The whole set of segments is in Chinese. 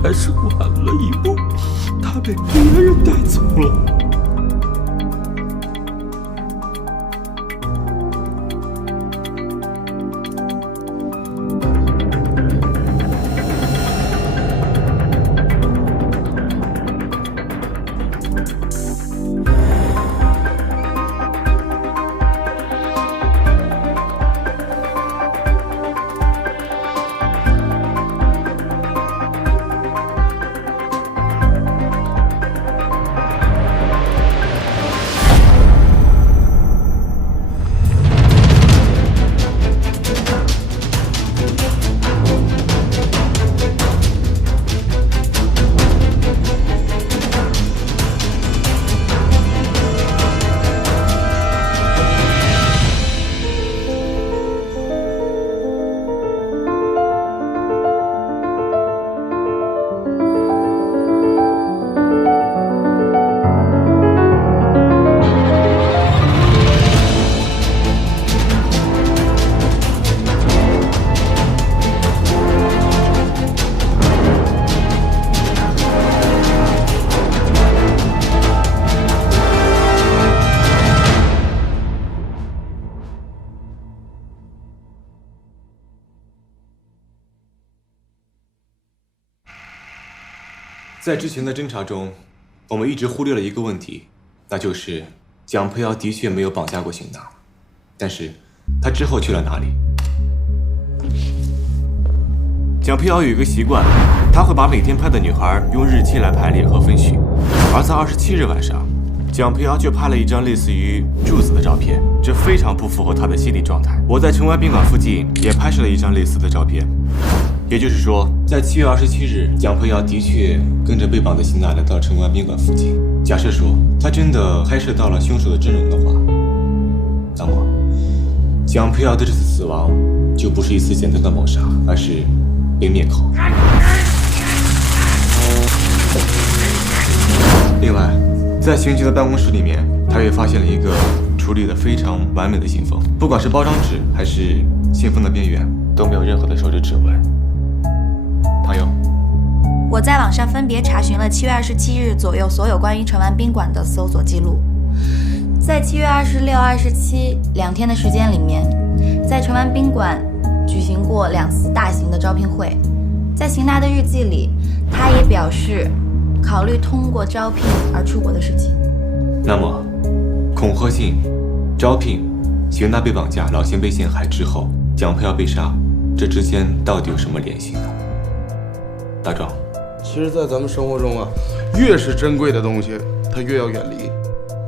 还是晚了一步，他被别人带走了。在之前的侦查中，我们一直忽略了一个问题，那就是蒋培瑶的确没有绑架过邢娜，但是他之后去了哪里？蒋培瑶有一个习惯，他会把每天拍的女孩用日期来排列和分序，而在27日晚上，蒋培瑶就拍了一张类似于柱子的照片，这非常不符合他的心理状态。我在城湾宾馆附近也拍摄了一张类似的照片。也就是说，在7月27日，蒋培瑶的确跟着被绑的邢娜来到城湾宾馆附近。假设说他真的拍摄到了凶手的真容的话，那么蒋培瑶的这次死亡就不是一次简单的谋杀，而是被灭口。另外，在刑局的办公室里面，他也发现了一个处理得非常完美的信封，不管是包装纸还是信封的边缘，都没有任何的手指指纹。朋友，我在网上分别查询了7月27日左右所有关于城湾宾馆的搜索记录。在7月26、27两天的时间里面，在城湾宾馆举行过2次大型的招聘会。在邢娜的日记里，她也表示考虑通过招聘而出国的事情。那么，恐吓信、招聘、邢娜被绑架、老邢被陷害之后，蒋培瑶被杀，这之间到底有什么联系呢？大壮，其实，在咱们生活中啊，越是珍贵的东西，它越要远离。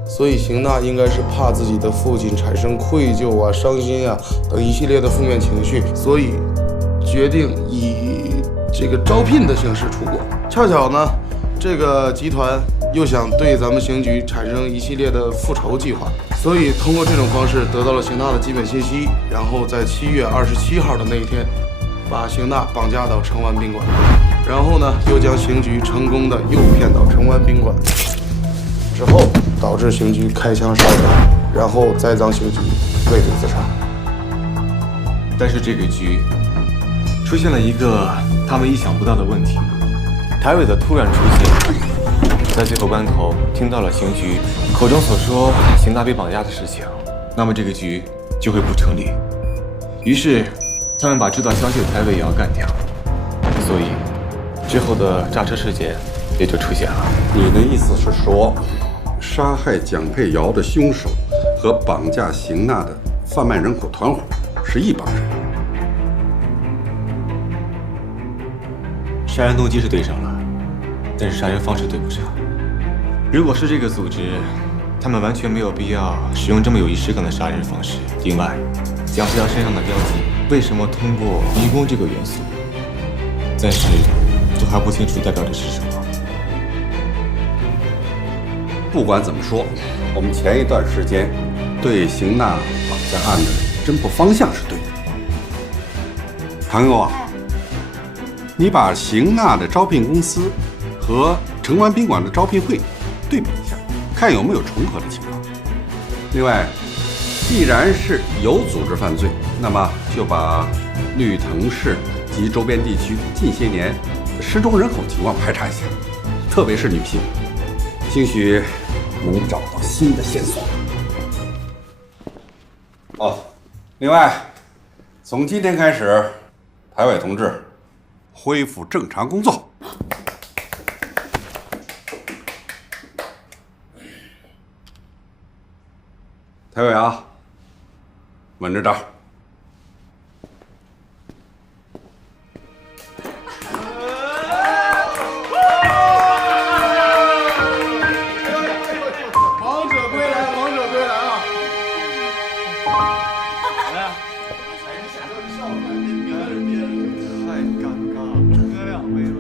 所以，邢娜应该是怕自己的父亲产生愧疚啊、伤心啊等一系列的负面情绪，所以决定以这个招聘的形式出国。恰巧呢，这个集团又想对咱们刑局产生一系列的复仇计划，所以通过这种方式得到了邢娜的基本信息，然后在7月27号的那一天，把邢娜绑架到城湾宾馆。然后呢，又将刑局成功的诱骗到城湾宾馆，之后导致刑局开枪杀人，然后栽赃刑局，畏罪自杀。但是这个局出现了一个他们意想不到的问题，台伟的突然出现，在最后关头听到了刑局口中所说邢娜被绑架的事情，那么这个局就会不成立。于是他们把知道消息的台伟也要干掉，所以之后的炸车事件也就出现了。你的意思是说，杀害蒋佩瑶的凶手和绑架邢娜的贩卖人口团伙是一帮人？杀人动机是对上了，但是杀人方式对不上。如果是这个组织，他们完全没有必要使用这么有仪式感的杀人方式。另外，蒋思瑶身上的标记为什么通过迷宫这个元素，暂时都还不清楚代表的是什么。不管怎么说，我们前一段时间对邢娜绑架案的侦破方向是对的。朋友啊，你把邢娜的招聘公司和城湾宾馆的招聘会对比一下，看有没有重合的情况。另外，既然是有组织犯罪，那么就把绿藤市及周边地区近些年的失踪人口情况排查一下，特别是女性，兴许能找到新的线索。哦，另外，从今天开始，台委同志恢复正常工作。台委啊，稳着点。王者归来，王者归来啊！来呀！哎，你想这笑话，你别人别人就太尴尬了，喝两杯呗。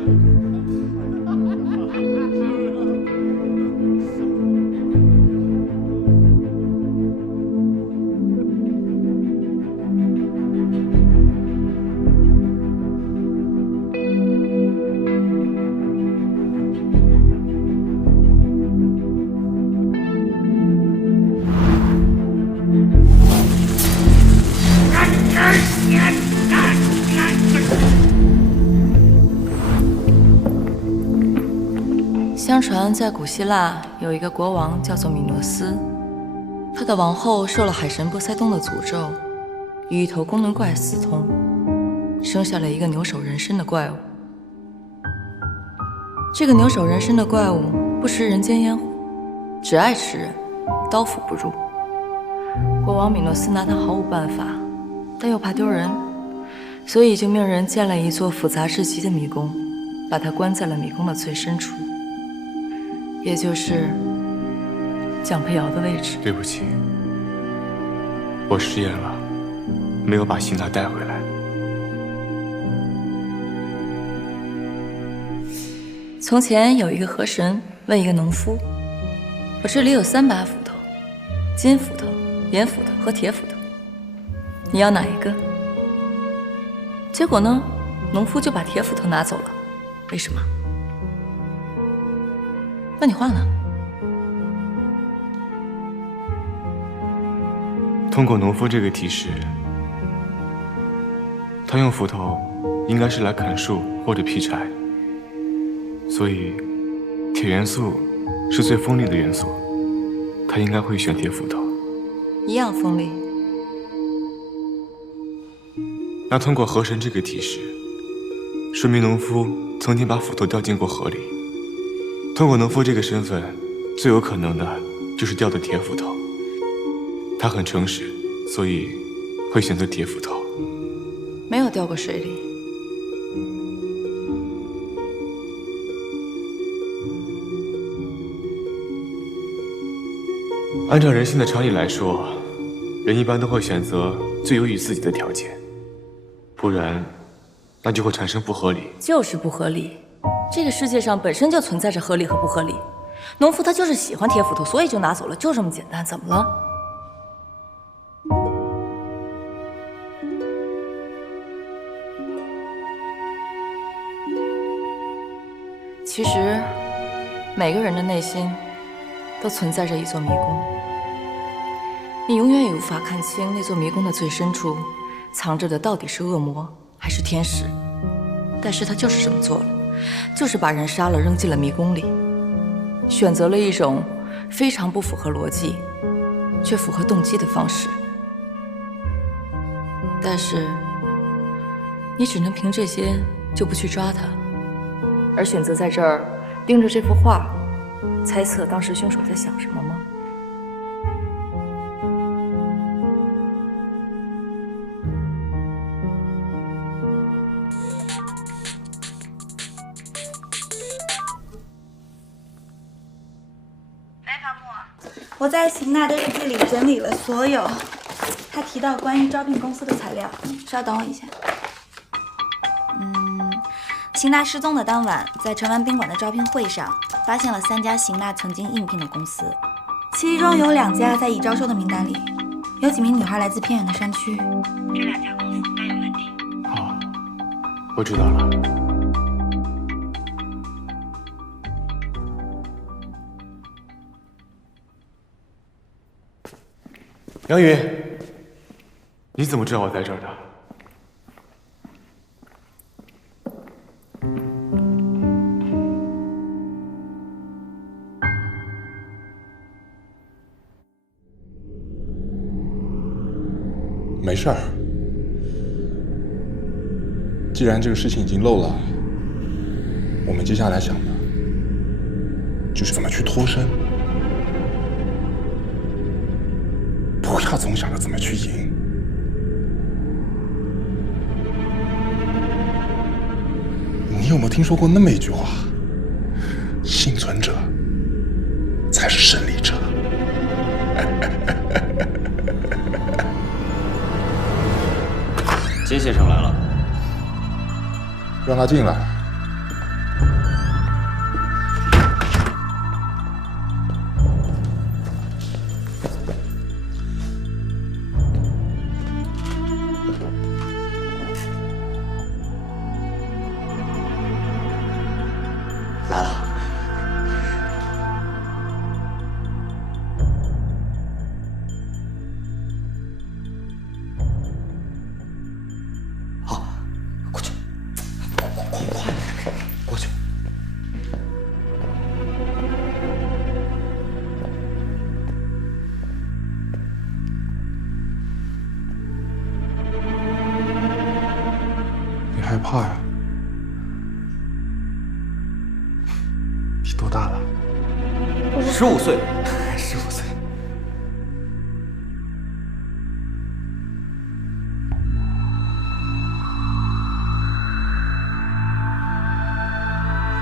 相传在古希腊有一个国王叫做米诺斯，他的王后受了海神波塞冬的诅咒，与一头公轮怪私通，生下了一个牛首人身的怪物。这个牛首人身的怪物不食人间烟火，只爱吃人，刀斧不入。国王米诺斯拿他毫无办法，但又怕丢人，所以就命人建了一座复杂至极的迷宫，把他关在了迷宫的最深处，也就是蒋佩瑶的位置。对不起，我失言了，没有把辛娜带回来。从前有一个河神问一个农夫：“我这里有3把斧头，金斧头、银斧头和铁斧头，你要哪一个？”结果呢，农夫就把铁斧头拿走了。为什么？那你画呢？通过农夫这个提示，他用斧头应该是来砍树或者劈柴，所以铁元素是最锋利的元素，他应该会选铁斧头。一样锋利。那通过河神这个提示，说明农夫曾经把斧头掉进过河里。通过农夫这个身份，最有可能的就是掉的铁斧头。他很诚实，所以会选择铁斧头。没有掉过水里。按照人性的常理来说，人一般都会选择最优于自己的条件，不然那就会产生不合理。就是不合理。这个世界上本身就存在着合理和不合理。农夫他就是喜欢铁斧头，所以就拿走了，就这么简单。怎么了？其实，每个人的内心都存在着一座迷宫。你永远也无法看清那座迷宫的最深处藏着的到底是恶魔还是天使。但是他就是这么做了，就是把人杀了，扔进了迷宫里，选择了一种非常不符合逻辑，却符合动机的方式。但是，你只能凭这些就不去抓他，而选择在这儿盯着这幅画，猜测当时凶手在想什么吗？喂，庞木，我在邢娜的日记里整理了所有她提到关于招聘公司的材料。稍等我一下。邢娜失踪的当晚，在城湾宾馆的招聘会上，发现了3家邢娜曾经应聘的公司，其中有2家在已招收的名单里，有几名女孩来自偏远的山区。这2家公司大有问题。好，我知道了。杨宇，你怎么知道我在这儿的？没事儿，既然这个事情已经漏了，我们接下来想的就是怎么去脱身，不要总想着怎么去赢。你有没有听说过那么一句话？幸存者才是胜利者。金先生来了，让他进来。来了。好，过去，快，过去。你害怕呀？你多大了15岁，15岁。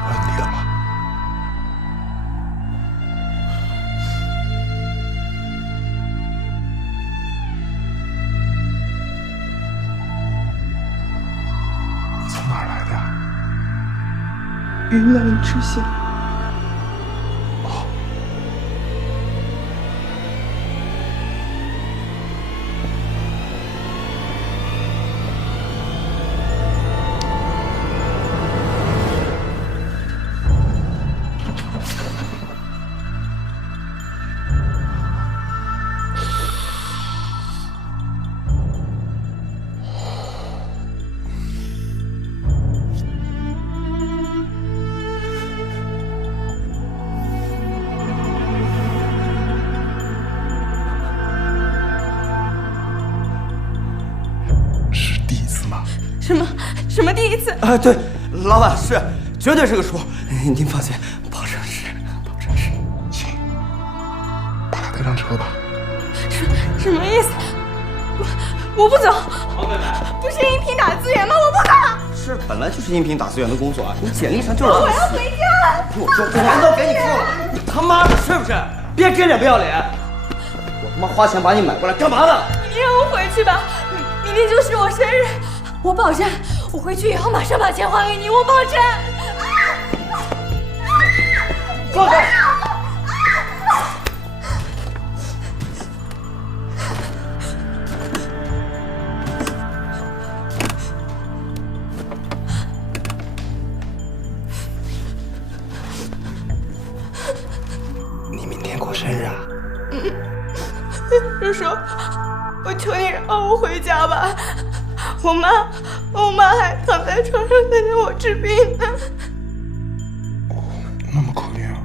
问你了吗？你从哪儿来的呀？云南之行。什么第一次？对，老板是，绝对是个数，您放心，保证是。行，把他带上车吧。什么意思？我不走。王妹妹，不是应聘打资源吗？我不走。是，本来就是应聘打资源的工作啊，你简历上就是。我要回家。听我说，钱都给你付了，你他妈的是不是？别给脸不要脸！我他妈花钱把你买过来干嘛呢？你让我回去吧，明天就是我生日，我保证，我回去以后马上把钱还给你，我保证。放开！你明天过生日啊？叔叔，我求你让我回家吧。我妈还躺在床上等着我治病呢。哦，那么可怜啊！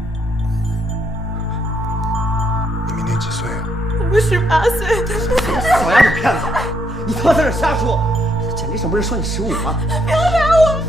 你明年几岁啊？我18岁。小丫头骗子，你他妈在这瞎说！简历上不是说你15吗？不要打我！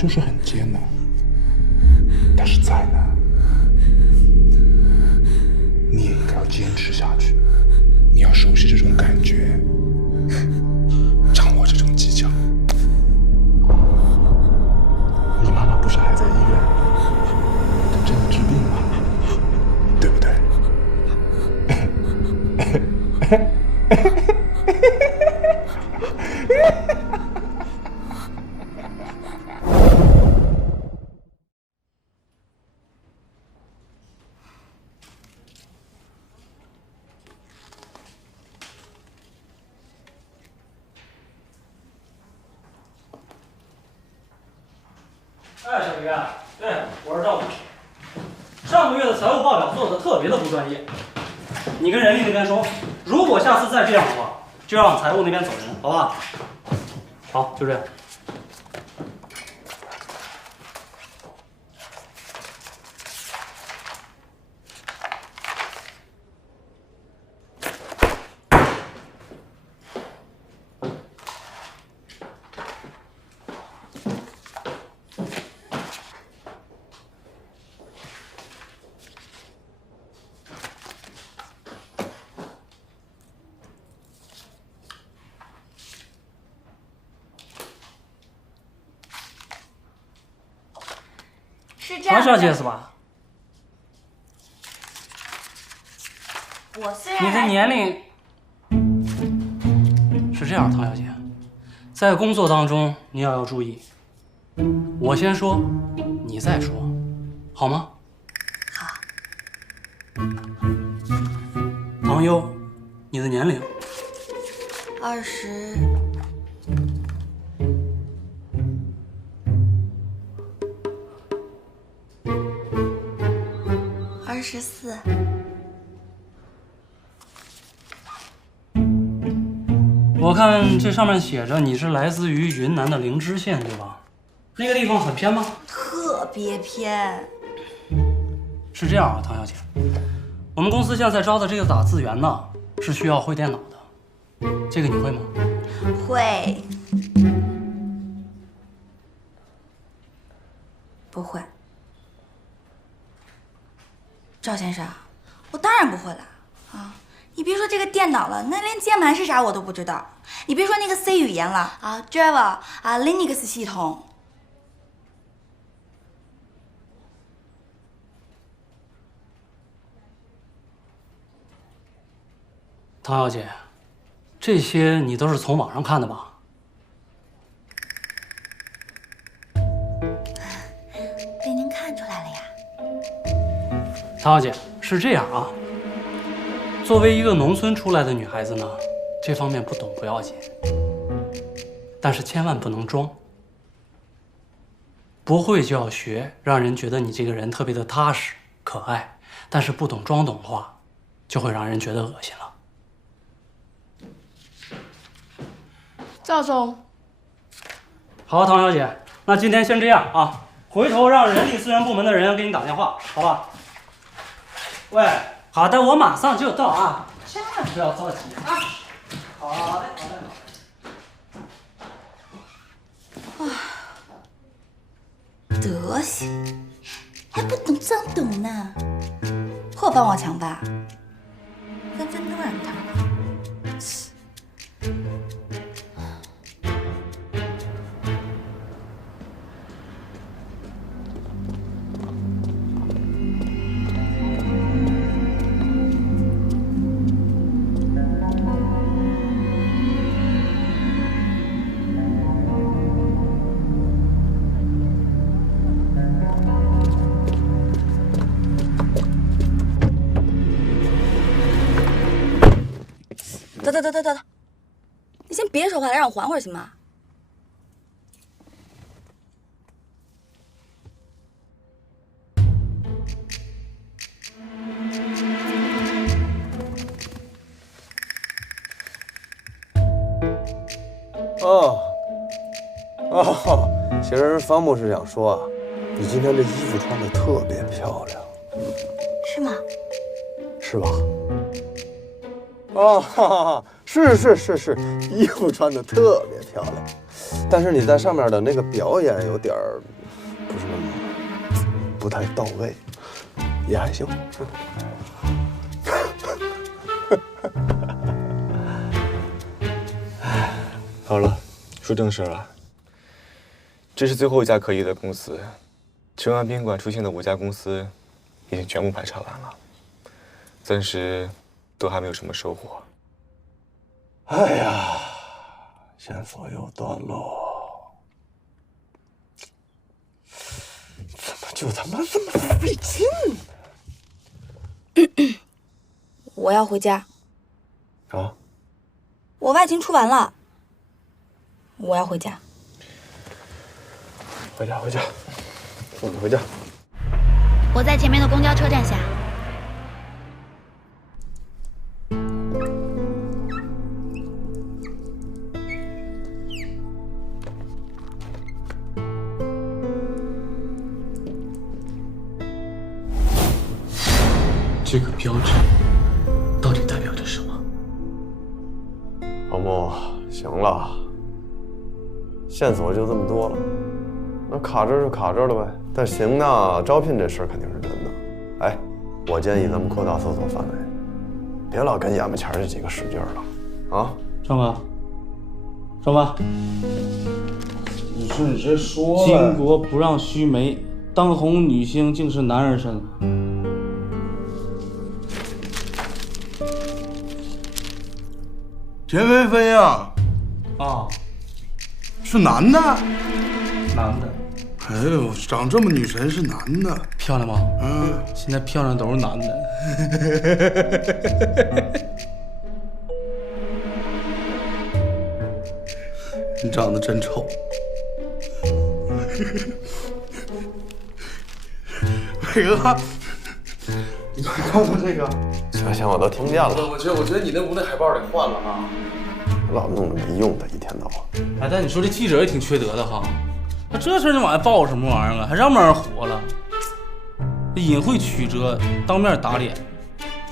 就是很艰难，但是再难，你也应该要坚持下去。你要熟悉这种感觉，掌握这种技巧。你妈妈不是还在医院真的治病吗？对不对？哎，小鱼，对，我是赵总。上个月的财务报表做的特别的不专业，你跟人力那边说，如果下次再这样的话，就让财务那边走人，好不好？好，就这样。是这样的，唐小姐是吧？我虽然你的年龄是这样，唐小姐，在工作当中你要注意，我先说，你再说，好吗？好。唐优，你的年龄20。24。我看这上面写着你是来自于云南的灵芝县，对吧？那个地方很偏吗？特别偏。是这样啊，唐小姐，我们公司现在招的这个打字员呢，是需要会电脑的，这个你会吗？会。不会。赵先生，我当然不会了啊！你别说这个电脑了，那连键盘是啥我都不知道。你别说那个 C 语言了啊 ，Java 啊 ，Linux 系统。唐小姐，这些你都是从网上看的吧？被您看出来了呀。唐小姐，是这样啊，作为一个农村出来的女孩子呢，这方面不懂不要紧，但是千万不能装，不会就要学，让人觉得你这个人特别的踏实可爱，但是不懂装懂的话，就会让人觉得恶心了。赵总，好，唐小姐，那今天先这样啊，回头让人力资源部门的人给你打电话，好吧？喂，好的，我马上就到啊，千万不要着急啊。好的，好的。德行，还不懂装懂呢，破防网墙吧？分分钟让你看到。得，你先别说话了，让我缓会儿行吗？其实方博士想说啊，你今天这衣服穿的特别漂亮，是吗？是吧？哦，哈哈，是，衣服穿的特别漂亮，但是你在上面的那个表演有点儿不是那么不太到位，也还行。好了，说正事了。这是最后一家可疑的公司，城安宾馆出现的5家公司已经全部排查完了，暂时都还没有什么收获。哎呀，线索又断喽，怎么就他妈这么费劲呢？我要回家。啊？我外勤出完了，我要回家。回家，送你回家。我在前面的公交车站下。这个标志到底代表着什么？王木，行了，线索就这么多了，那卡这就卡这了呗。但邢娜招聘这事儿肯定是真的。哎，我建议咱们扩大搜索范围，别老跟眼巴前这几个使劲了，啊？张哥，你说你这说巾帼不让须眉，当红女星竟是男儿身。田菲菲啊，是男的？男的。哎呦，长这么女神是男的，漂亮吗？嗯，现在漂亮都是男的。你长得真丑。伟哥，你快看看这个。行，我都听见了。我觉得你那屋那海报得换了啊。老弄着没用的，一天到晚。哎，但你说这记者也挺缺德的哈，那这事儿那玩意儿报什么玩意儿啊？还让不让人活了？隐晦曲折，当面打脸，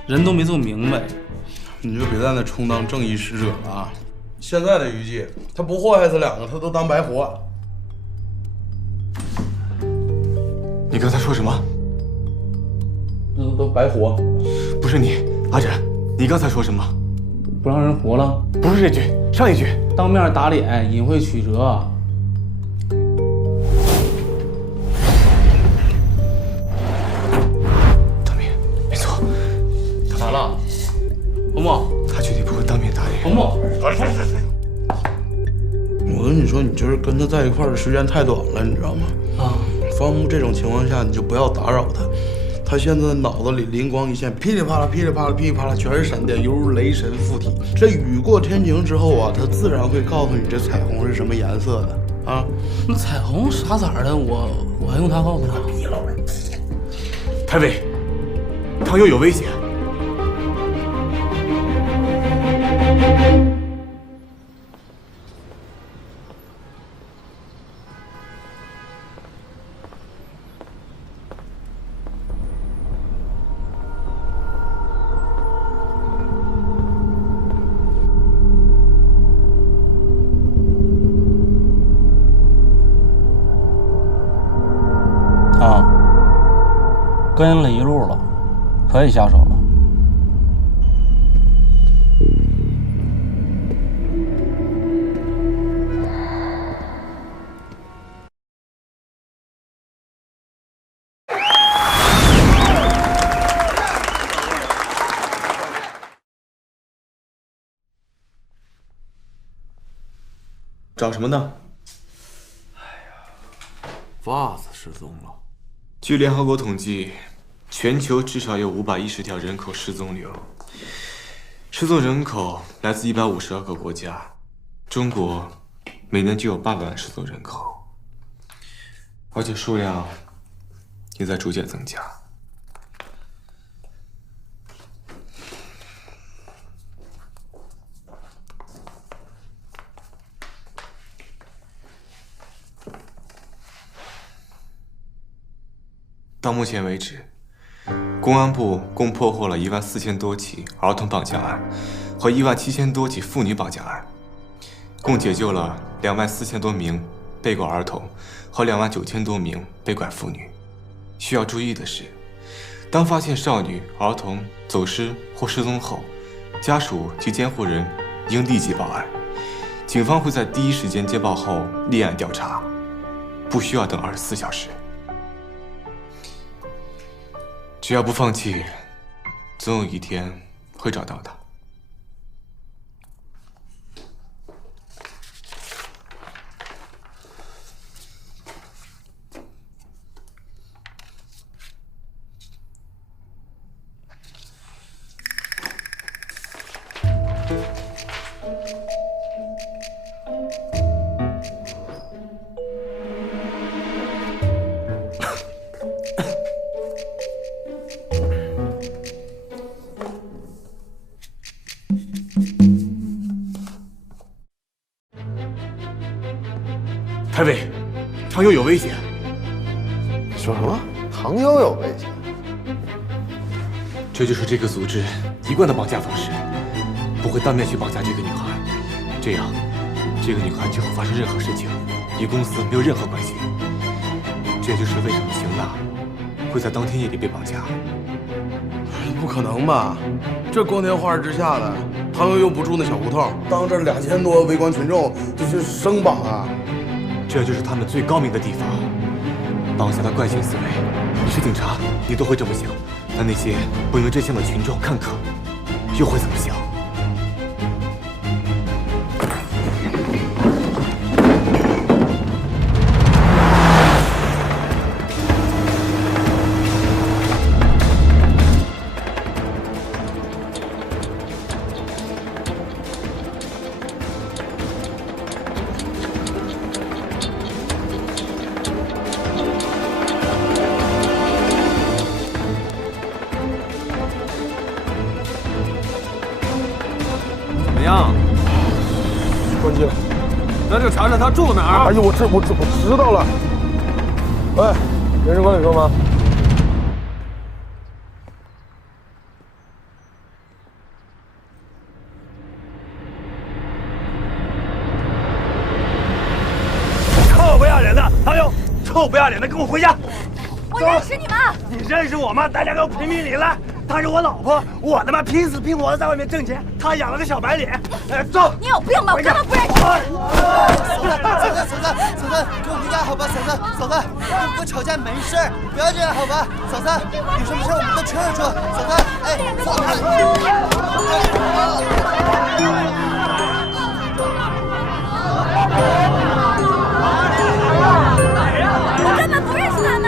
人都没做明白。你就别在那充当正义使者了啊！现在的娱记，他不祸害这2个，他都当白活。你刚才说什么？那都白活。不是你，阿展，你刚才说什么？不让人活了？不是这句，上一句。当面打脸，隐晦曲折。当面，没错。咋了？红木，他绝对不会当面打脸。红木，我跟你说，你就是跟他在一块儿的时间太短了，你知道吗？啊，方木这种情况下，你就不要打扰他。他现在脑子里灵光一现，噼里啪啦、噼里啪啦、噼里啪啦，全是闪电，犹如雷神附体。这雨过天晴之后啊，他自然会告诉你这彩虹是什么颜色的啊。那彩虹啥色的，我还用他告诉他？太尉，唐佑有危险。跟了一路了，可以下手了。找什么呢？袜子失踪了。据联合国统计，全球至少有510条人口失踪流，失踪人口来自152个国家，中国每年就有800万失踪人口，而且数量也在逐渐增加。到目前为止，公安部共破获了14000多起儿童绑架案，和17000多起妇女绑架案，共解救了24000多名被拐儿童和29000多名被拐妇女。需要注意的是，当发现少女、儿童走失或失踪后，家属及监护人应立即报案，警方会在第一时间接报后立案调查，不需要等24小时。只要不放弃，总有一天会找到的。太尉，唐悠有危险！说什么？唐悠有危险？这就是这个组织一贯的绑架方式，不会当面去绑架这个女孩，这样，这个女孩之后发生任何事情，与公司没有任何关系。这就是为什么邢娜会在当天夜里被绑架。不可能吧？这光天化日之下的，唐悠又不住那小胡同，当着2000多围观群众就去生绑啊！这就是他们最高明的地方，绑架的惯性思维。你是警察，你都会这么想，但那些不明真相的群众看客，又会怎么想？关机了，那就查查他住哪儿。哎呦，我知道了。喂，人事管理科吗？臭不要脸的，唐悠，臭不要脸的，跟我回家。我认识你吗？你认识我吗？大家都评评理了。她是我老婆，我他妈拼死拼活的在外面挣钱，她养了个小白脸。走！你有病吧？我根本不认识你。嫂子，跟我回家好吧？嫂子，我们吵架没事，不要这样好吧？嫂子，有什么事我们都劝着说。嫂子，哎，嫂我根本不认识他们。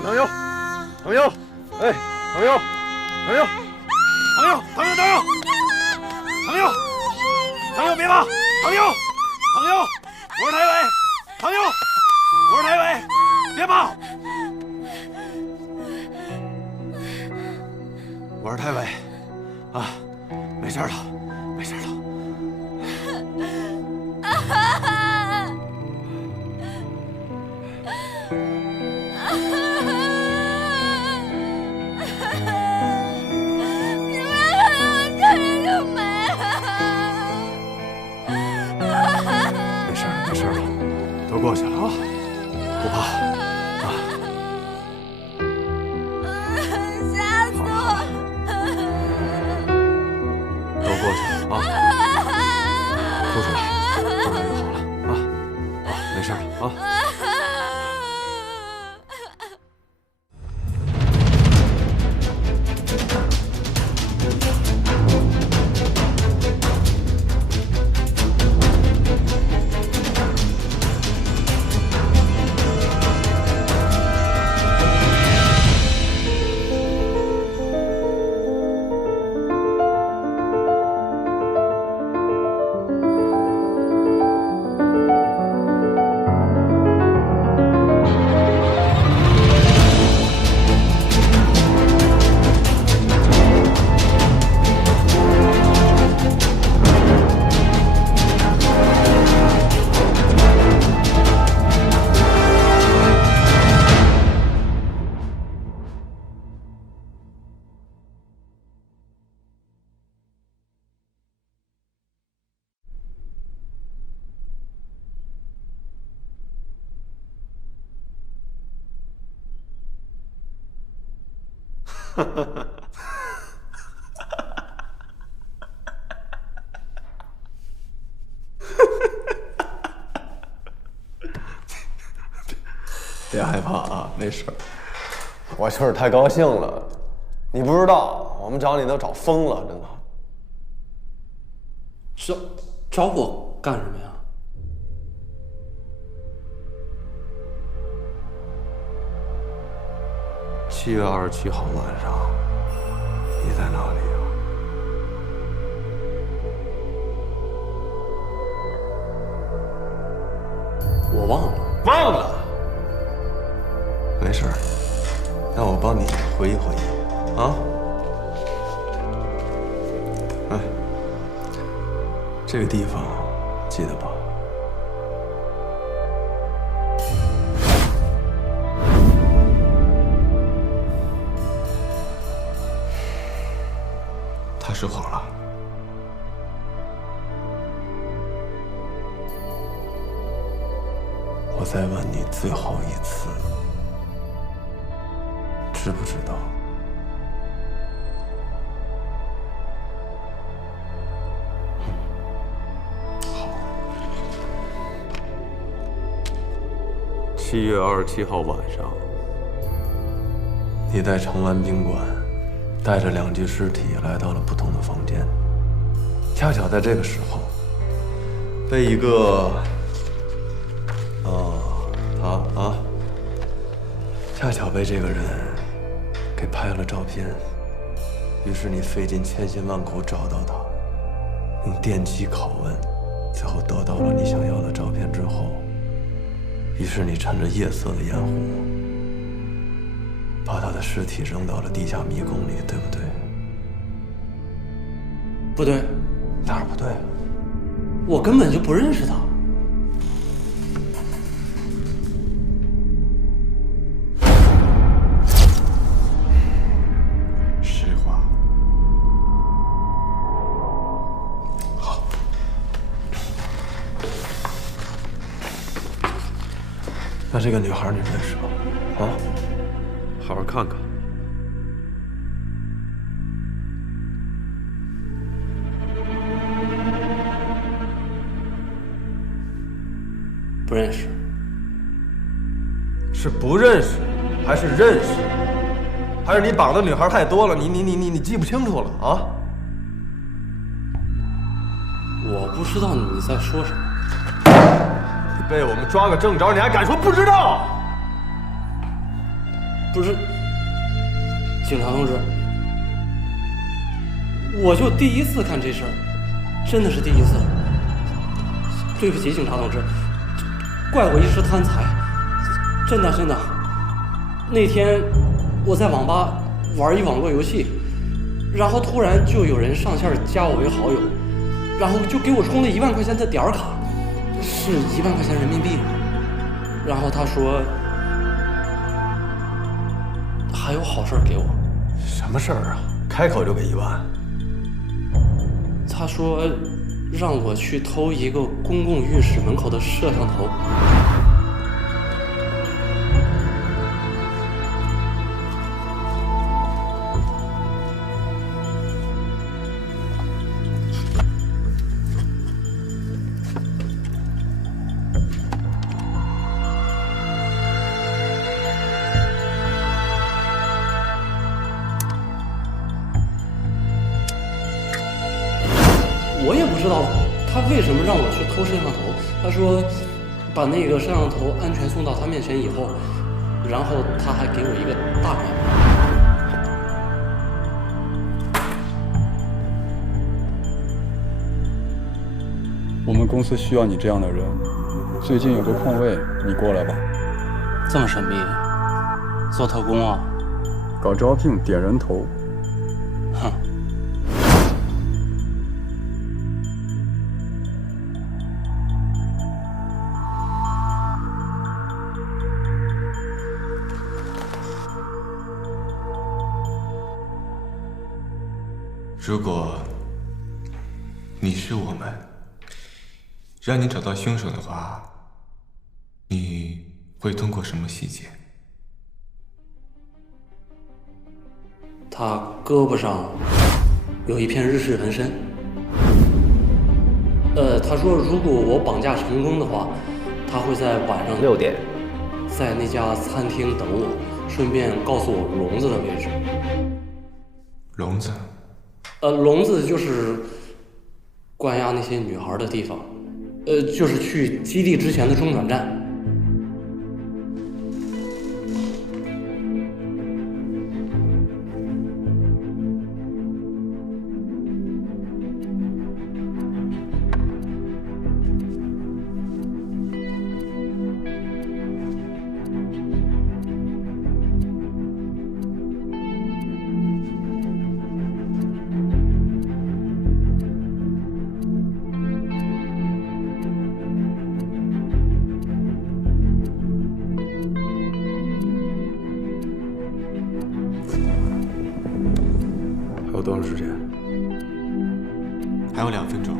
醒，唐优，唐优，哎，唐优，唐优，唐优，唐优，唐优，唐优，唐优，别跑，唐优，唐优，我是台伟，唐优，我是台伟，别跑，我是台伟，啊，没事了，没事了。没事了，都过去了啊，不怕啊。吓死我！都过去了啊，哭出来，哭出来就好了啊，没事了啊。别害怕啊，没事。我就是太高兴了，你不知道，我们找你都找疯了，真的。找我干什么呀？7月27号晚上，你在哪里啊？我忘了。忘了？没事，让我帮你回忆回忆啊。哎，这个地方记得吧？他说好了。我再问你最后一次，知不知道？好。7月27号晚上，你在长湾宾馆带着2具尸体来到了不同的房间，恰巧在这个时候，被一个恰巧被这个人给拍了照片，于是你费尽千辛万苦找到他，用电击拷问，最后得到了你想要的照片之后，于是你趁着夜色的掩护，把他的尸体扔到了地下迷宫里，对不对？不对。哪儿不对啊？我根本就不认识他。实话。好。那这个女孩你认识吗？啊？好好看看。不认识。是不认识，还是认识？还是你绑的女孩太多了，你记不清楚了啊？我不知道你在说什么。你被我们抓个正着，你还敢说不知道？不是，警察同志，我就第一次看这事儿，真的是第一次。对不起，警察同志，怪我一时贪财，真的。那天我在网吧玩一网络游戏，然后突然就有人上线加我为好友，然后就给我充了1万块钱的点儿卡，是1万块钱人民币。然后他说还有好事给我。什么事儿啊？开口就给1万？他说让我去偷一个公共浴室门口的摄像头。我也不知道他为什么让我去偷摄像头。他说把那个摄像头安全送到他面前以后，然后他还给我一个大软包。我们公司需要你这样的人，最近有个空位，你过来吧。这么神秘，做特工啊？搞招聘点人头。哼。如果你是我们，让你找到凶手的话，你会通过什么细节？他胳膊上有一片日式纹身。他说如果我绑架成功的话，他会在晚上6点在那家餐厅等我，顺便告诉我笼子的位置。笼子？笼子就是关押那些女孩的地方，就是去基地之前的中转站。还有多长时间？还有2分钟。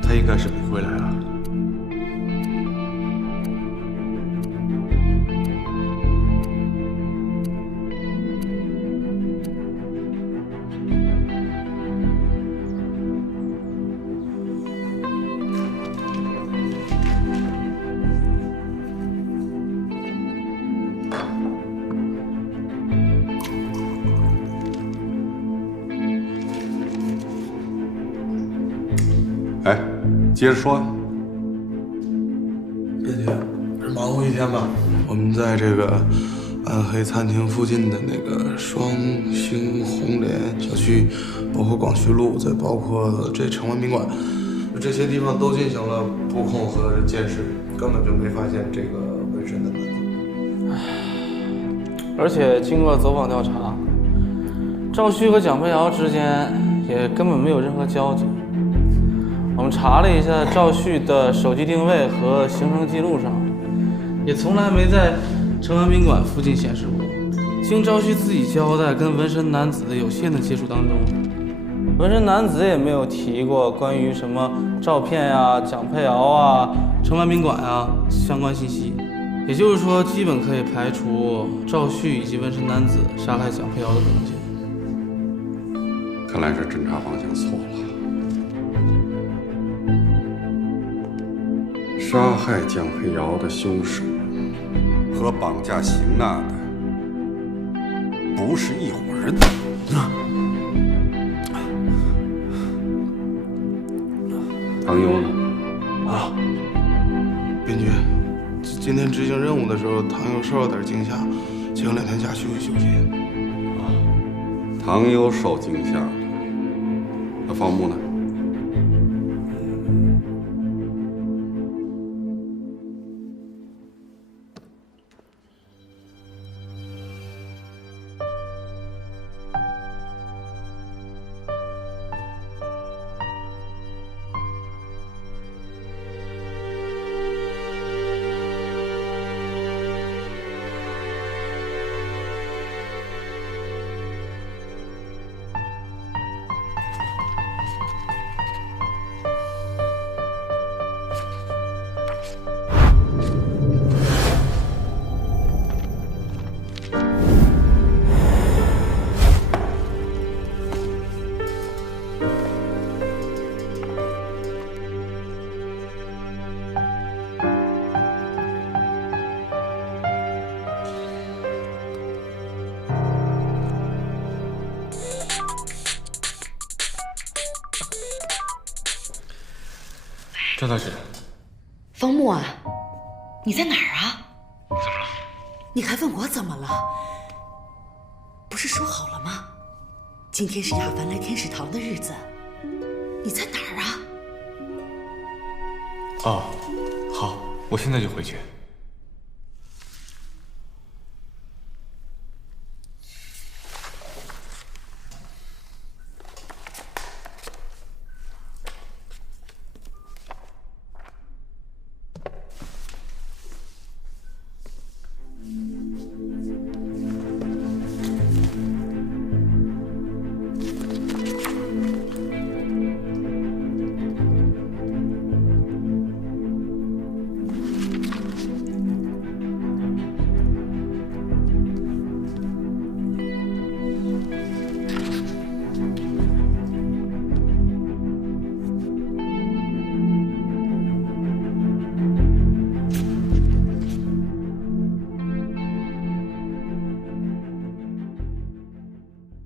他应该是不会来了。哎，接着说。别介，忙活一天吧。我们在这个暗黑餐厅附近的那个双星红莲小区，包括广渠路，再包括这城湾宾馆，这些地方都进行了布控和监视，根本就没发现这个纹身的男子。而且经过走访调查，赵旭和蒋培瑶之间也根本没有任何交集。我们查了一下赵旭的手机定位和行程记录上，也从来没在城湾宾馆附近显示过。经赵旭自己交代，跟纹身男子的有限的接触当中，纹身男子也没有提过关于什么照片呀、蒋培瑶啊、城湾宾馆啊相关信息，也就是说，基本可以排除赵旭以及纹身男子杀害蒋佩瑶的可能性。看来是侦查方向错了。杀害蒋佩瑶的凶手和绑架邢娜的不是一伙人。唐优呢？啊，编剧，今天执行任务的时候，唐优受了点惊吓，请2天假休息休息。唐优受惊吓了，那方木呢？张大师，方木啊，你在哪儿啊？怎么了？你还问我怎么了？不是说好了吗？今天是亚凡来天使堂的日子，你在哪儿啊？哦，好，我现在就回去。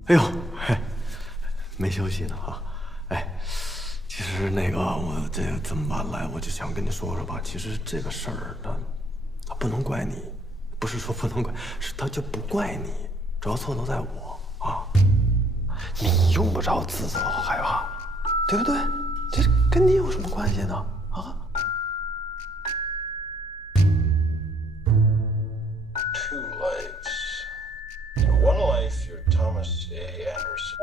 哎呦，没休息呢啊！哎，其实那个我这这么晚来，我就想跟你说说吧。其实这个事儿它不能怪你，不是说不能怪，是它就不怪你，主要错都在我啊！你用不着自责和害怕，对不对？这跟你有什么关系呢？啊？Two lives. One life, you're Thomas A. Anderson.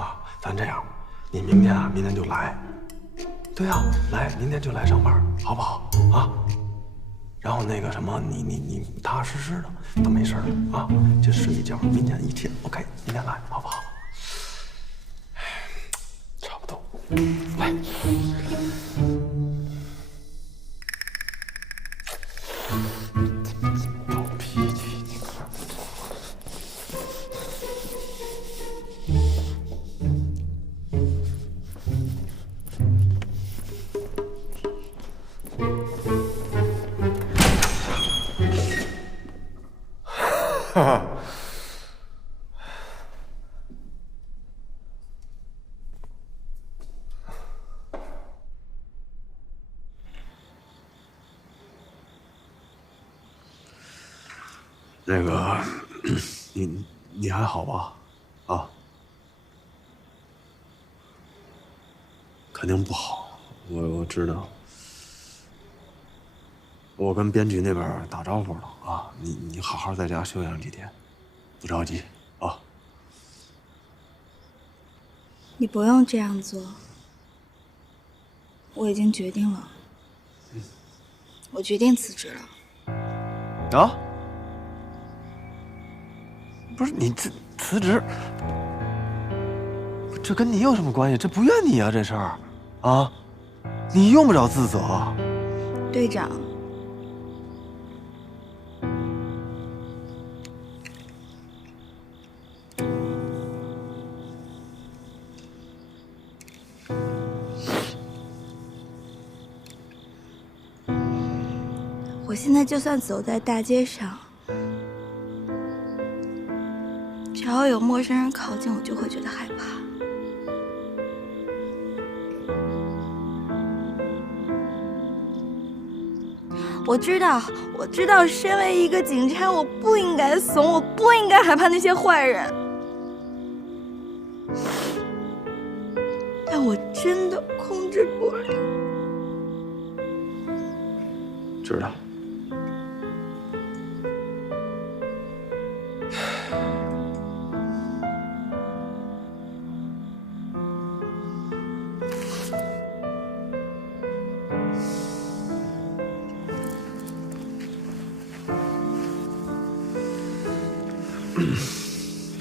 啊，咱这样，你明天就来。对啊，来，明天就来上班，好不好啊？然后那个什么，你踏踏实实的，都没事啊，就睡一觉，明天一切 OK， 明天来，好不好？差不多，来。闹脾气。哈哈。那个，你还好吧？啊？肯定不好，我知道。我跟编剧那边打招呼了啊，你好好在家休养几天，不着急啊。你不用这样做，我已经决定了，我决定辞职了。啊？不是你辞职，这跟你有什么关系？这不怨你啊，这事儿，啊，你用不着自责。队长，我现在就算走在大街上，只要有陌生人靠近，我就会觉得害怕。我知道，身为一个警察，我不应该怂，我不应该害怕那些坏人。但我真的控制不了。知道。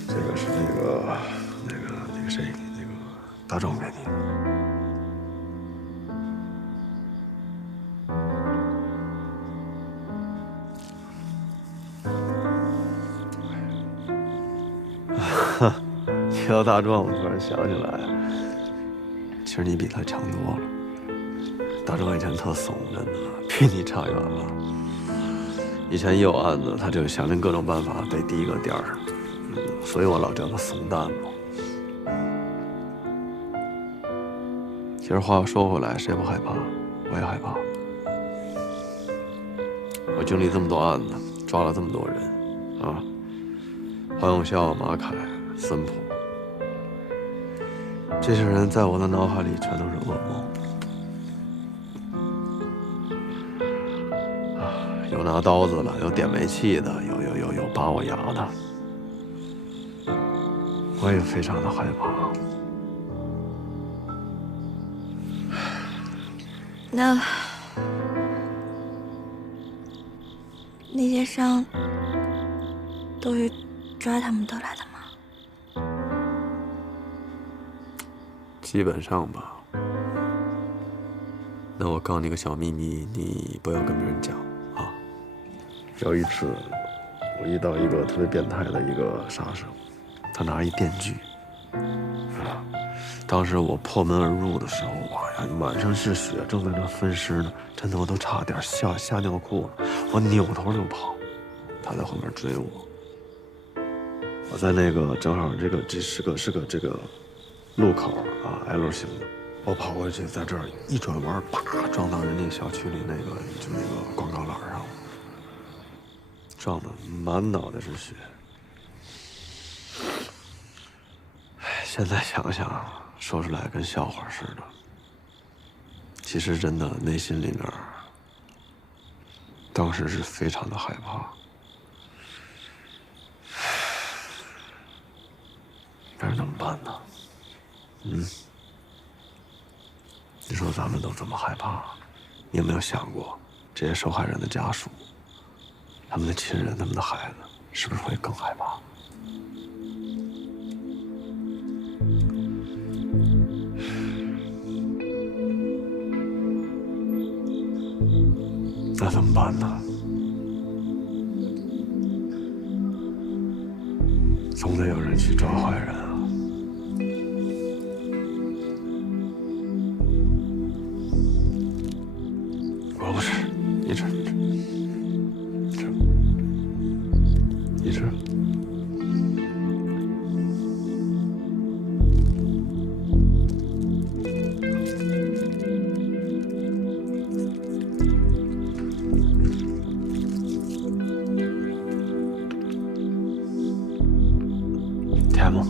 这个是那个谁，那个大壮给你的。提到大壮，我突然想起来，其实你比他强多了。大壮以前特怂，真的比你差远了。以前一有案子，他就想尽各种办法被第一个垫上，所以我老叫他怂蛋嘛。其实话又说回来，谁不害怕？我也害怕。我经历这么多案子，抓了这么多人，啊，黄永孝、马凯、森普，这些人在我的脑海里全都是噩梦。有拿刀子的，有点煤气的，有拔我牙的，我也非常的害怕。那些伤都是抓他们得来的吗？基本上吧。那我告诉你个小秘密，你不要跟别人讲啊。有一次，我遇到一个特别变态的一个杀手，他拿一电锯，当时我破门而入的时候，哇呀，满身是血，正在那分尸呢，真的我都差点吓尿裤了，我扭头就跑，他在后面追我。我在那个正好这是个路口啊 ，L 型的，我跑过去，在这儿一转弯，啪撞到人家小区里那个广告栏上了，撞得满脑袋是血。现在想想，说出来跟笑话似的。其实真的内心里面，当时是非常的害怕。但是怎么办呢？你说咱们都这么害怕，你有没有想过，这些受害人的家属，他们的亲人，他们的孩子，是不是会更害怕？那怎么办呢？总得有人去抓坏人啊！我不吃，你吃，你吃。甜吗？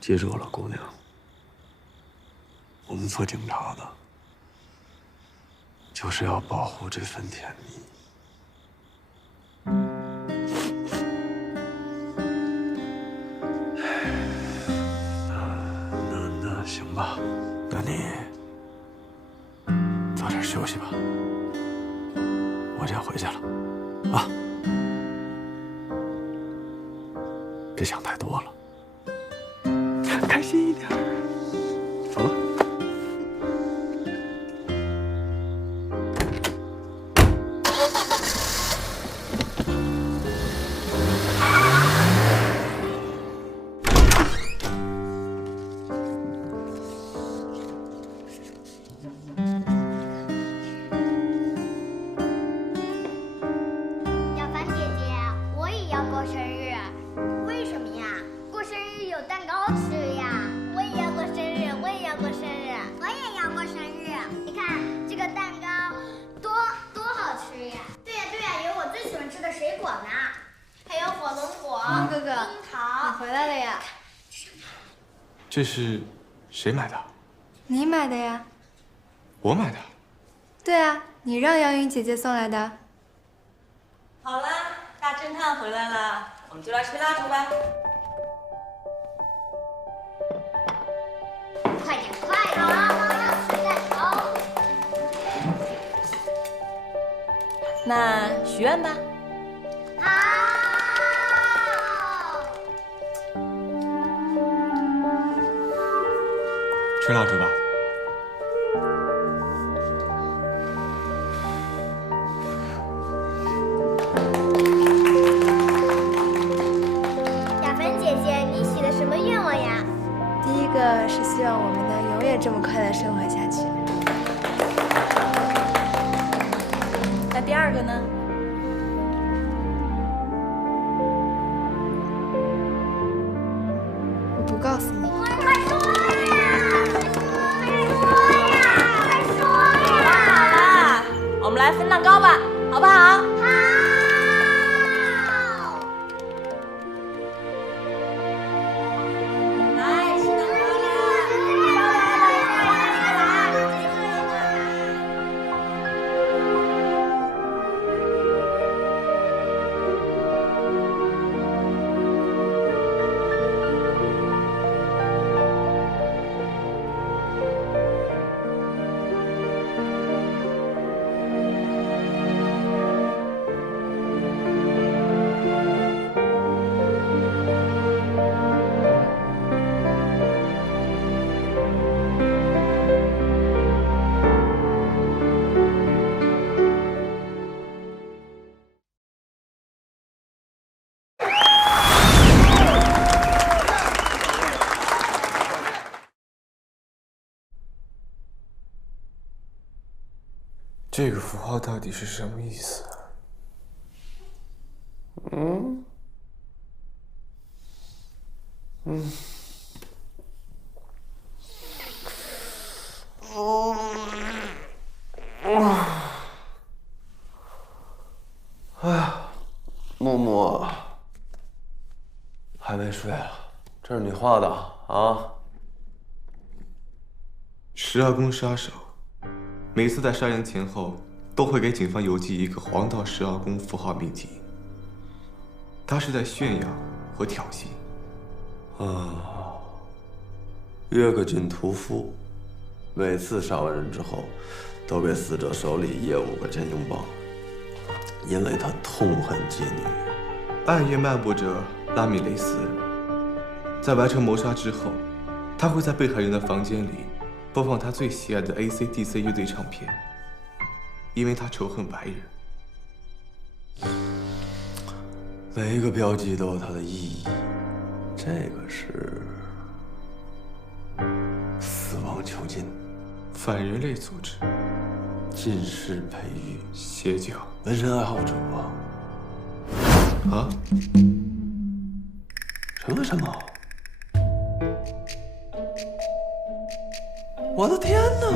记住了，姑娘，我们做警察的，就是要保护这份甜蜜。那行吧，那你早点休息吧，我先回去了，啊，别想太多了，开心一点，走了。回来了呀。这是谁买的？你买的呀？我买的。对啊，你让杨云姐姐送来的。好啦，大侦探回来了，我们就来吹蜡烛吧。快点，快点！我要吃蛋糕。那许愿吧。好。吹蜡烛吧。雅芬姐姐，你许的什么愿望呀？第一个是希望我们能永远这么快乐生活下去。那第二个呢？我不告诉你。快说呀！快说呀！好啦，我们来分蛋糕吧，好不好？这个符号到底是什么意思？哎呀，默默还没睡啊？这是你画的啊12宫杀手每次在杀人前后都会给警方邮寄一个黄道12宫符号谜题，他是在炫耀和挑衅。约克郡屠夫，每次杀完人之后，都给死者手里掖5个真英镑，因为他痛恨妓女。暗夜漫步者拉米雷斯，在完成谋杀之后，他会在被害人的房间里播放他最喜爱的 AC/DC 乐队唱片，因为他仇恨白人。每一个标记都有它的意义。这个是死亡囚禁，反人类组织，禁室培育，邪教，纹身爱好者。啊？什么？我的天哪！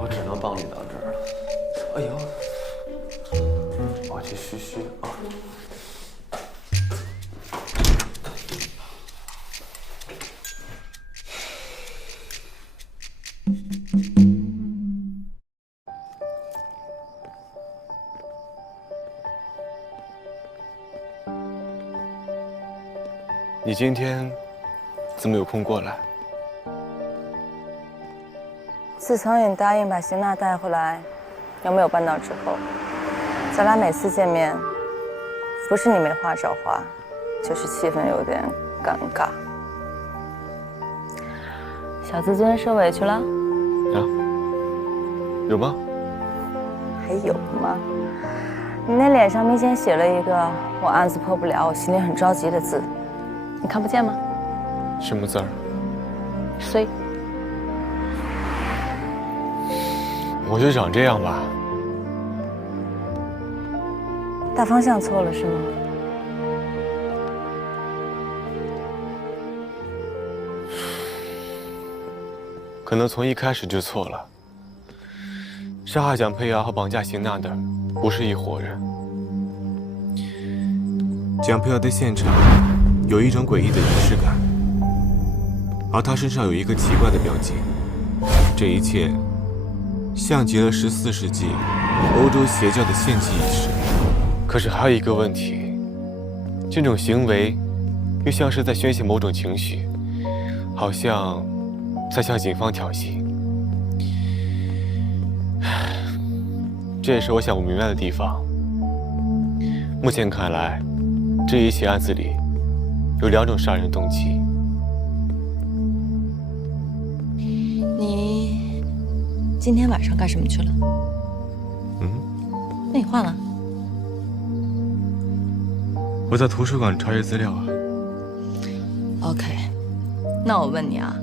我只能帮你到这儿了。哎呦，我去嘘啊。你今天怎么有空过来？自从你答应把邢娜带回来，又没有办到之后，咱俩每次见面，不是你没话找话，就是气氛有点尴尬。小子今天受委屈了？啊？有吗？还有吗？你那脸上明显写了一个我案子破不了，我心里很着急的字，你看不见吗？什么字儿？衰。我就长这样吧。大方向错了是吗？可能从一开始就错了。杀害蒋佩瑶和绑架邢娜的不是一伙人。蒋飘的现场有一种诡异的仪式感，而他身上有一个奇怪的标记，这一切像极了14世纪欧洲邪教的献祭仪式。可是还有一个问题，这种行为又像是在宣泄某种情绪，好像在向警方挑衅。这也是我想不明白的地方。目前看来，这一起案子里有2种杀人动机。你今天晚上干什么去了？那你换了？我在图书馆查阅资料啊。OK， 那我问你啊，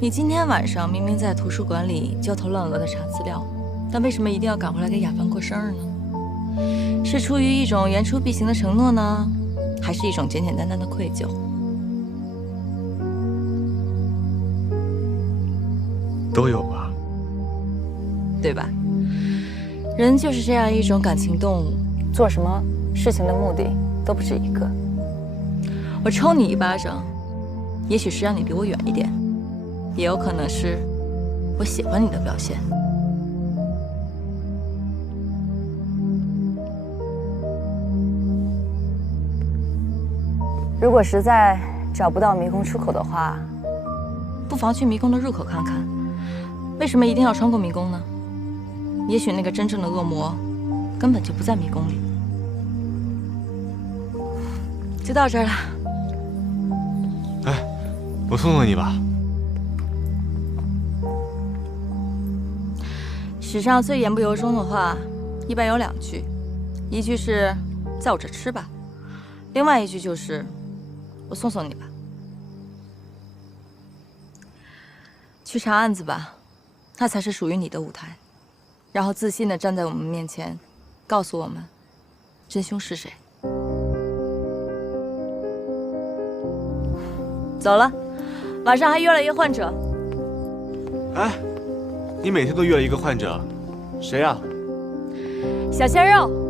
你今天晚上明明在图书馆里焦头烂额的查资料，但为什么一定要赶回来给雅凡过生日呢？是出于一种言出必行的承诺呢，还是一种简简单单的愧疚？都有吧，对吧？人就是这样一种感情动物，做什么事情的目的都不止一个。我抽你一巴掌，也许是让你离我远一点，也有可能是我喜欢你的表现。如果实在找不到迷宫出口的话，不妨去迷宫的入口看看。为什么一定要穿过迷宫呢？也许那个真正的恶魔根本就不在迷宫里。就到这儿了。哎，我送送你吧。史上最言不由衷的话，一般有2句，一句是在我这吃吧，另外一句就是我送送你吧。去查案子吧，那才是属于你的舞台。然后自信地站在我们面前，告诉我们真凶是谁。走了，晚上还约了一个患者。哎，你每天都约了一个患者，谁呀？小鲜肉。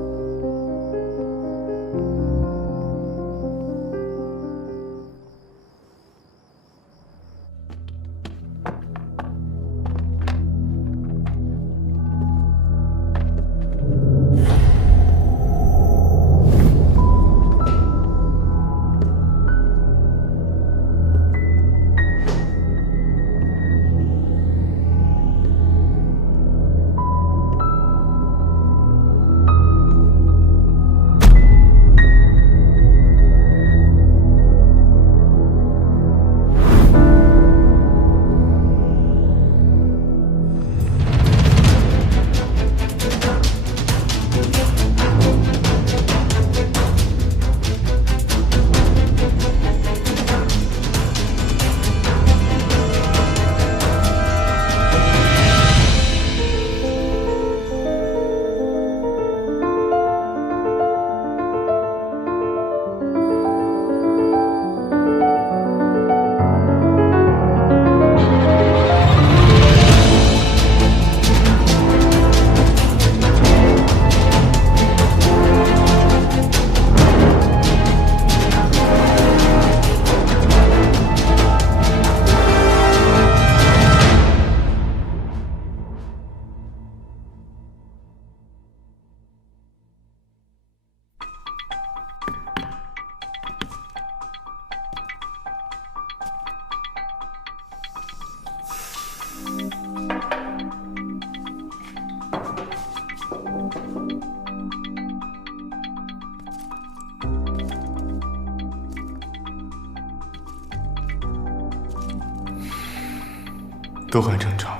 都很正常，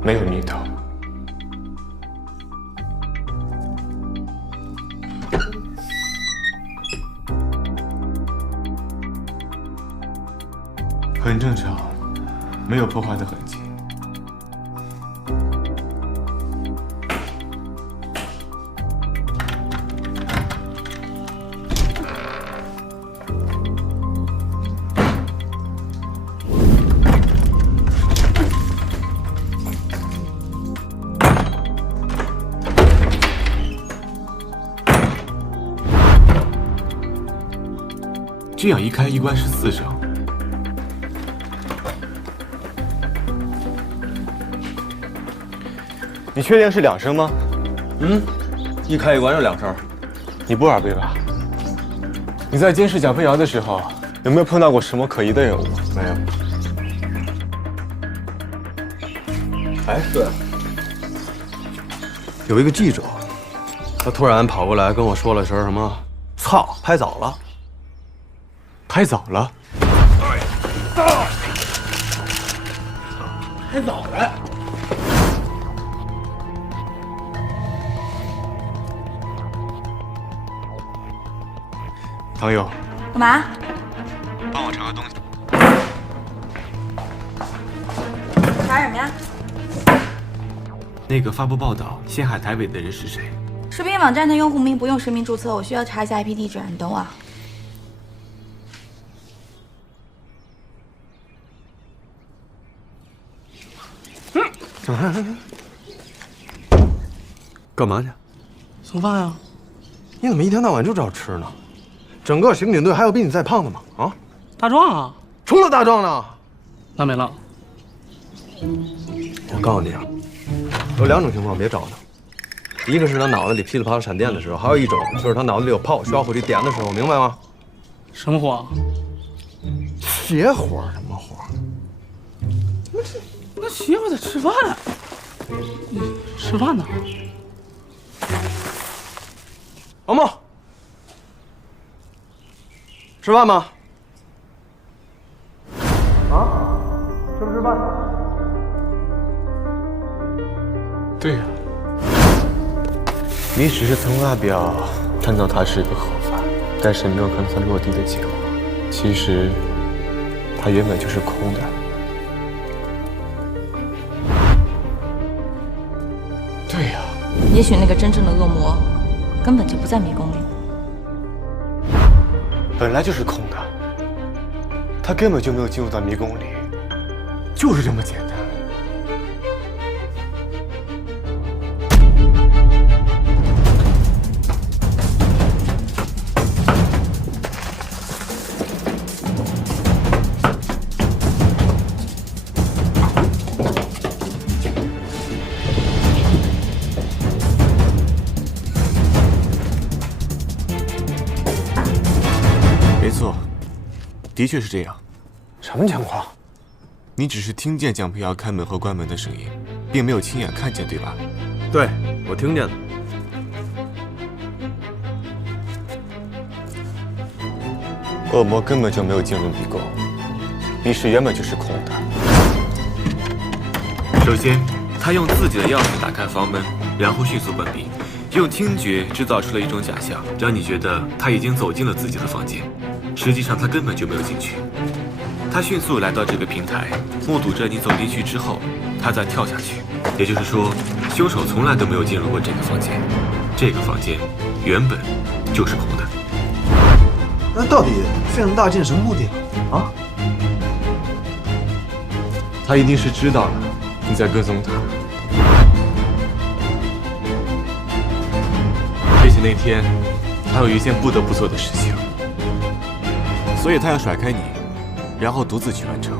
没有腻头。很正常，没有破坏的痕迹。这样一开一关是4声。你确定是2声吗？一开一关有2声。你不玩对吧？你在监视蒋飞瑶的时候，有没有碰到过什么可疑的人物？没有。哎，对，有一个记者，他突然跑过来跟我说了声什么“操，拍早了”。拍早了？拍早了。朋友，干嘛？帮我查个东西。查什么呀？那个发布报道陷害台北的人是谁？视频网站的用户名不用实名注册，我需要查一下 IP 地址，你等我。干嘛去？送饭呀。你怎么一天到晚就找吃呢？整个刑警队还有比你再胖的吗？啊？大壮啊。除了大壮呢？那没了。我告诉你啊，有2种情况别找他，一个是他脑子里噼里啪啦闪电的时候，还有一种就是他脑子里有炮需要火力点的时候，明白吗？什么火？邪火什么火？那媳妇在吃饭啊。吃饭呢。王默，吃饭吗？啊？吃不吃饭？对呀。你只是从外表看到他是个盒饭，但是没有看到他落地的结果。其实，他原本就是空的。对呀。也许那个真正的恶魔根本就不在迷宫里，本来就是空的，他根本就没有进入到迷宫里，就是这么简单。的确是这样。什么情况？你只是听见蒋培瑶开门和关门的声音，并没有亲眼看见，对吧？对，我听见了。恶魔根本就没有进入迷宫，密室原本就是空的。首先，他用自己的钥匙打开房门，然后迅速关闭，用听觉制造出了一种假象，让你觉得他已经走进了自己的房间。实际上他根本就没有进去，他迅速来到这个平台，目睹着你走进去之后，他再跳下去。也就是说，凶手从来都没有进入过这个房间，这个房间原本就是空的。那到底费那么大劲什么目的啊？他一定是知道了你在跟踪他，而且那天他有一件不得不做的事情。所以他要甩开你，然后独自去完成。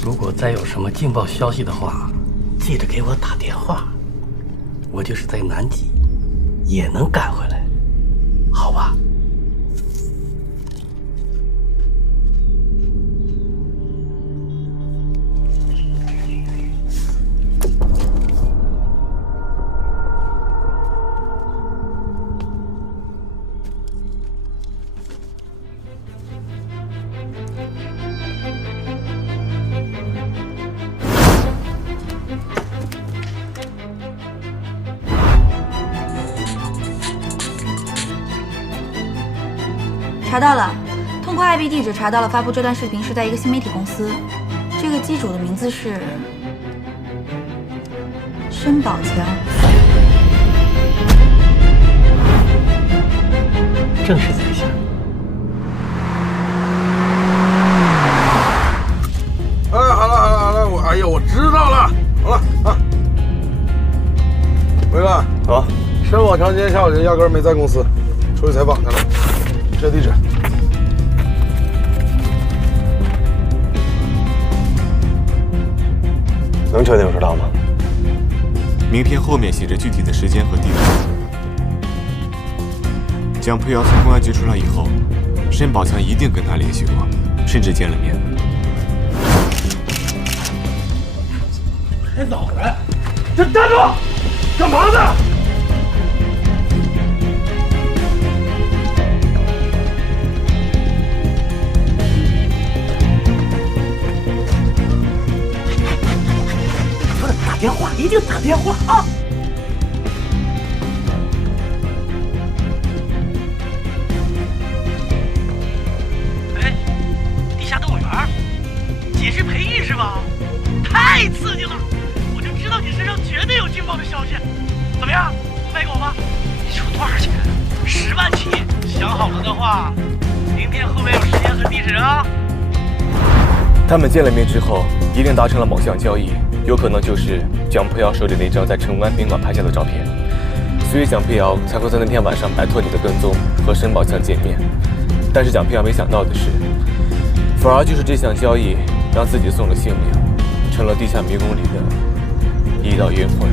如果再有什么劲爆消息的话，记得给我打电话。我就是在南极，也能赶回来，好吧？查到了，通过 IP 地址查到了发布这段视频是在一个新媒体公司，这个机主的名字是申宝强。正是在下。伟哥啊，申宝强今天下午就压根没在公司，出去采访去了。这地址。能确定是他吗？名片后面写着具体的时间和地点。蒋培尧从公安局出来以后，申宝强一定跟他联系过，甚至见了面。还早呢！这站住！干嘛呢？打电话，一定打电话啊！哎，地下动物园，解释培育是吧？太刺激了！我就知道你身上绝对有劲爆的消息。怎么样，卖给我吧？你出多少钱？10万起。想好了的话，名片后面有时间和地址啊。他们见了面之后，一定达成了某项交易。有可能就是蒋培尧手里那张在城湾宾馆拍下的照片，所以蒋培尧才会在那天晚上摆脱你的跟踪和申宝强见面。但是蒋培尧没想到的是，反而就是这项交易让自己送了性命，成了地下迷宫里的一道冤魂。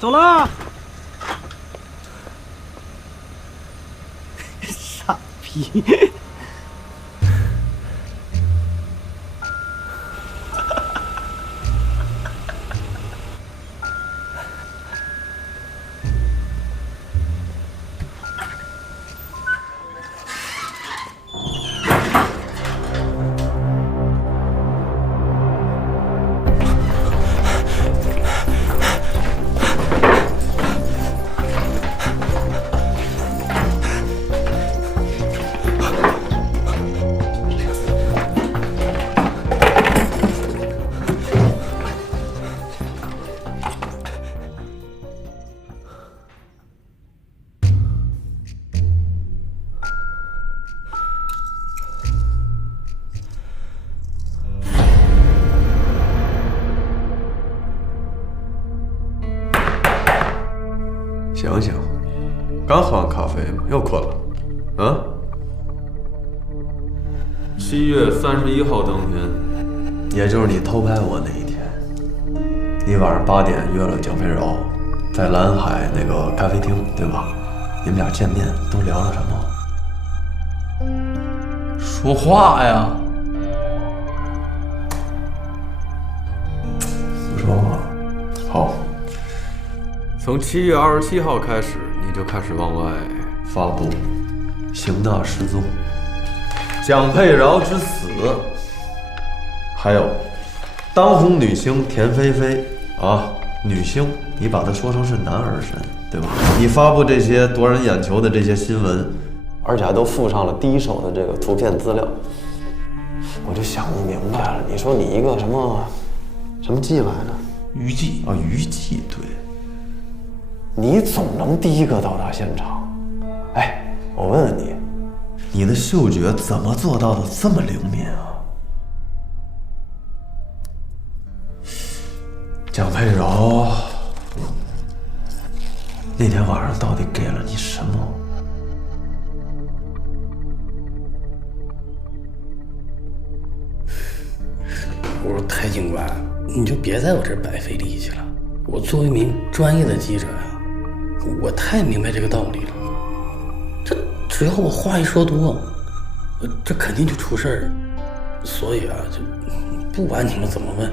走了，傻逼！醒醒，刚喝完咖啡吗？又困了？啊？7月31号当天，也就是你偷拍我那一天，你晚上8点约了蒋培尧在蓝海那个咖啡厅，对吧？你们俩见面都聊了什么？说话呀！不说话。好。从7月27号开始，你就开始往外发布邢娜失踪、蒋培尧之死，还有当红女星田菲菲啊，女星，你把她说成是男儿身，对吧？你发布这些夺人眼球的这些新闻，而且还都附上了第一手的这个图片资料，我就想不明白了。你说你一个什么记来着？娱记啊，娱记，对。你总能第一个到达现场。哎，我问问你，你的嗅觉怎么做到的这么灵敏啊？蒋培尧那天晚上到底给了你什么？我说太警官，你就别在我这儿白费力气了。我作为一名专业的记者呀，我太明白这个道理了。这只要我话一说多，这肯定就出事儿。所以啊，就不管你们怎么问，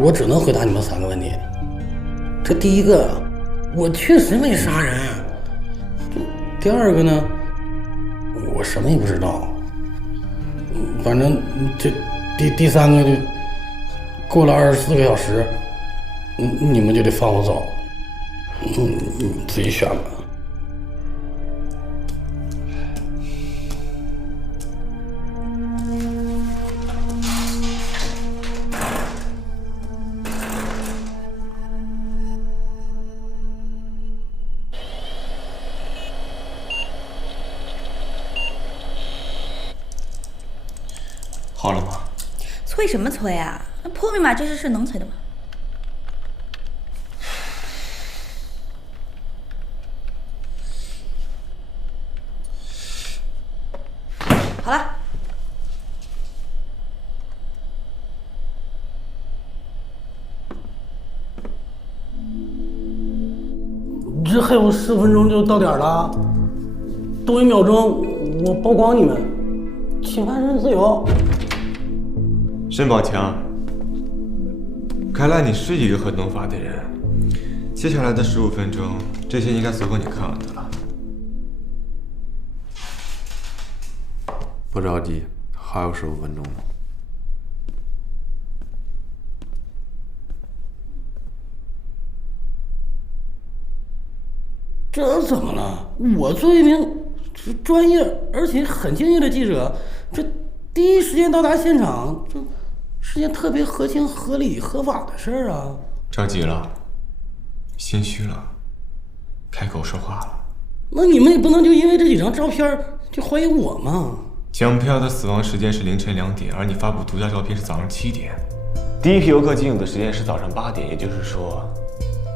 我只能回答你们3个问题。这第一个，我确实没杀人。第二个呢，我什么也不知道。反正这第3个就过了24个小时，你们就得放我走。你自己选吧。催什么催啊？那破密码这事是能催的吗？好了。这还有10分钟就到点了，多1秒钟我曝光你们，侵犯人身自由。申宝强，看来你是一个很懂法的人。接下来的15分钟，这些应该足够你看完的了。不着急，还有15分钟呢。这怎么了？我作为一名专业而且很敬业的记者，这第一时间到达现场，这是件特别合情合理合法的事儿啊！着急了，心虚了，开口说话了。那你们也不能就因为这几张照片就怀疑我吗？蒋飘的死亡时间是凌晨2点，而你发布独家照片是早上7点。第一批游客进入的时间是早上8点，也就是说，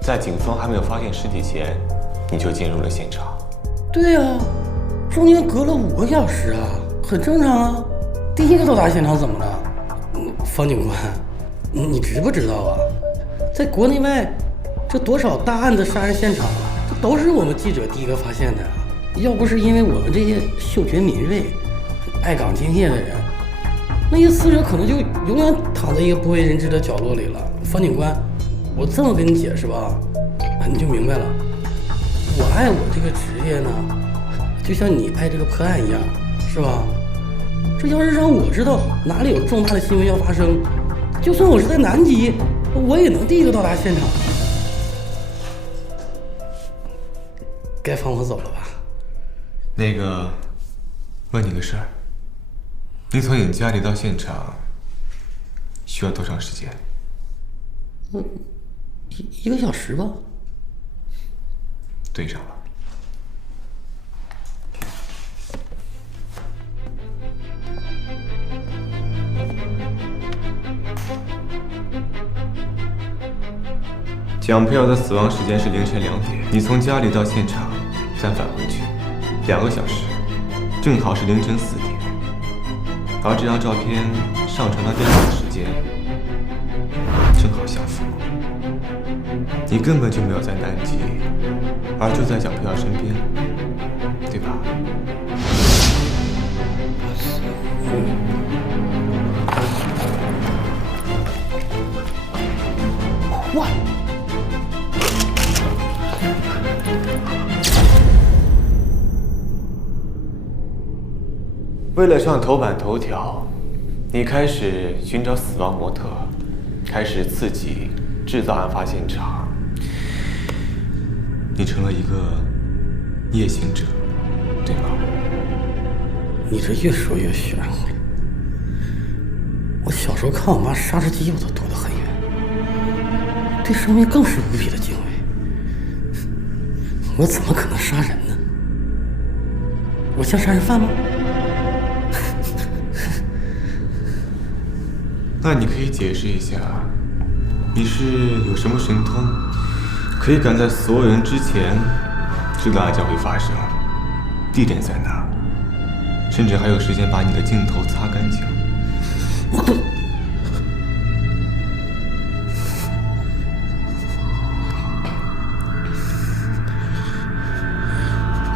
在警方还没有发现尸体前，你就进入了现场。对啊，中间隔了5个小时啊，很正常啊。第一个到达现场怎么了？方警官，你知不知道啊？在国内外，这多少大案的杀人现场，这都是我们记者第一个发现的。要不是因为我们这些嗅觉敏锐、爱岗敬业的人，那些死者可能就永远躺在一个不为人知的角落里了。方警官，我这么跟你解释吧，你就明白了。我爱我这个职业呢，就像你爱这个破案一样，是吧？这要是让我知道哪里有重大的新闻要发生，就算我是在南极，我也能第一个到达现场。该放我走了吧？那个，问你个事儿，你从你家里到现场需要多长时间？1个小时吧。对上了。蒋飘的死亡时间是凌晨2点，你从家里到现场再返回去2个小时，正好是凌晨4点。而这张照片上传到电脑的时间正好相符。你根本就没有在南极，而就在蒋飘身边，对吧？哇！为了上头版头条，你开始寻找死亡模特，开始刺激制造案发现场。你成了一个夜行者，对吗？你这越说越玄乎了。我小时候看我妈杀只鸡，我都躲得很远，对生命更是无比的敬畏。我怎么可能杀人呢？我像杀人犯吗？那你可以解释一下，你是有什么神通，可以赶在所有人之前知道案件会发生，地点在哪，甚至还有时间把你的镜头擦干净。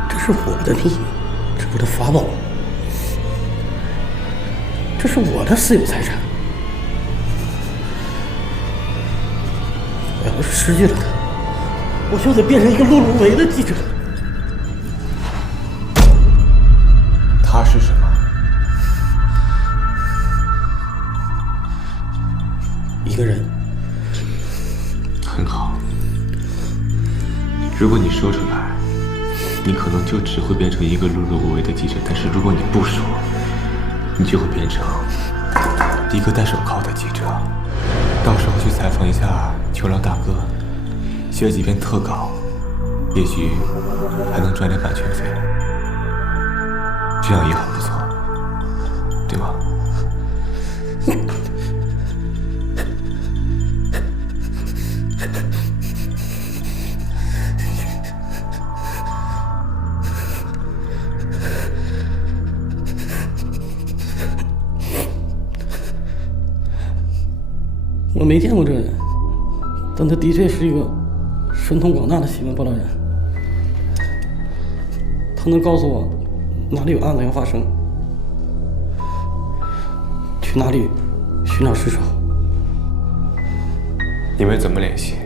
这是我的秘密，这是我的法宝，这是我的私有财产。我要是失去了它，我就得变成一个碌碌无为的记者。他是什么？一个人。很好。如果你说出来，你可能就只会变成一个碌碌无为的记者，但是如果你不说，你就会变成一个戴手铐的记者。到时候去采访一下球狼大哥，写几篇特稿，也许还能赚点版权费，这样也很不错，对吗？我没见过这人，但他的确是一个神通广大的新闻报道人。他能告诉我哪里有案子要发生，去哪里寻找尸首。你们怎么联系？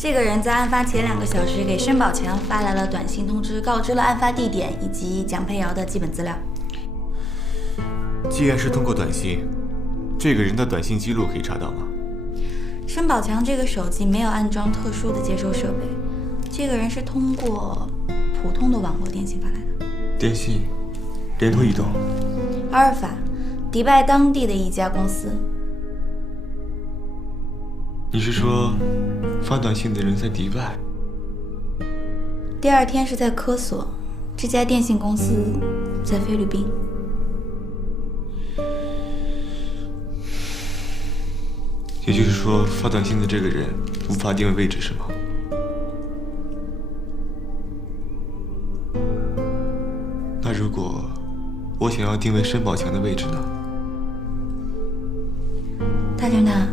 这个人在案发前2个小时给申宝强发来了短信通知，告知了案发地点以及蒋佩瑶的基本资料。既然是通过短信，这个人的短信记录可以查到吗？申宝强这个手机没有安装特殊的接收设备，这个人是通过普通的网络电信发来的。电信、联通、移动、阿尔法，迪拜当地的一家公司。你是说发短信的人在迪拜？第2天是在科索，这家电信公司在菲律宾。也就是说，发短信的这个人无法定位位置，是吗？那如果我想要定位申宝强的位置呢？大侦探，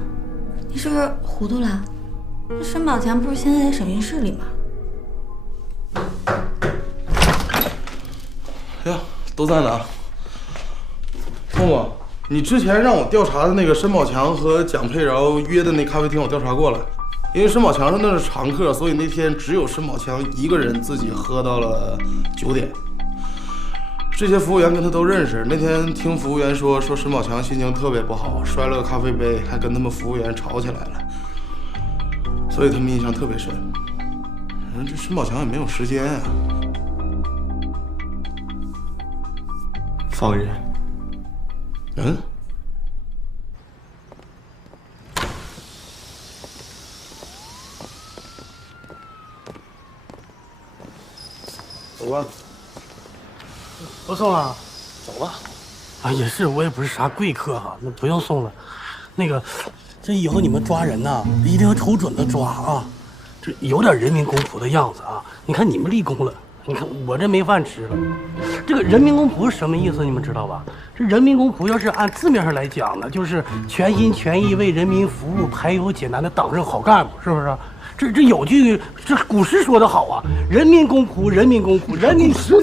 你是不是糊涂了？这申宝强不是现在在审讯室里吗？哎呀，都在哪？默默，你之前让我调查的那个申宝强和蒋佩瑶约的那咖啡厅，我调查过了。因为申宝强那是常客，所以那天只有申宝强一个人自己喝到了9点。这些服务员跟他都认识。那天听服务员说申宝强心情特别不好，摔了个咖啡杯，还跟他们服务员吵起来了，所以他们印象特别深。这申宝强也没有时间啊。放人。嗯？走吧。不送了，走吧。啊，也是，我也不是啥贵客哈，那不用送了。那个，这以后你们抓人呐，一定要瞅准了抓啊，这有点人民公仆的样子啊。你看你们立功了，你看我这没饭吃了。这个人民公仆是什么意思？你们知道吧？这人民公仆要是按字面上来讲呢，就是全心全意为人民服务、排忧解难的党政好干部，是不是？这有句这古诗说得好啊，人民公仆，人民公仆，人民服务。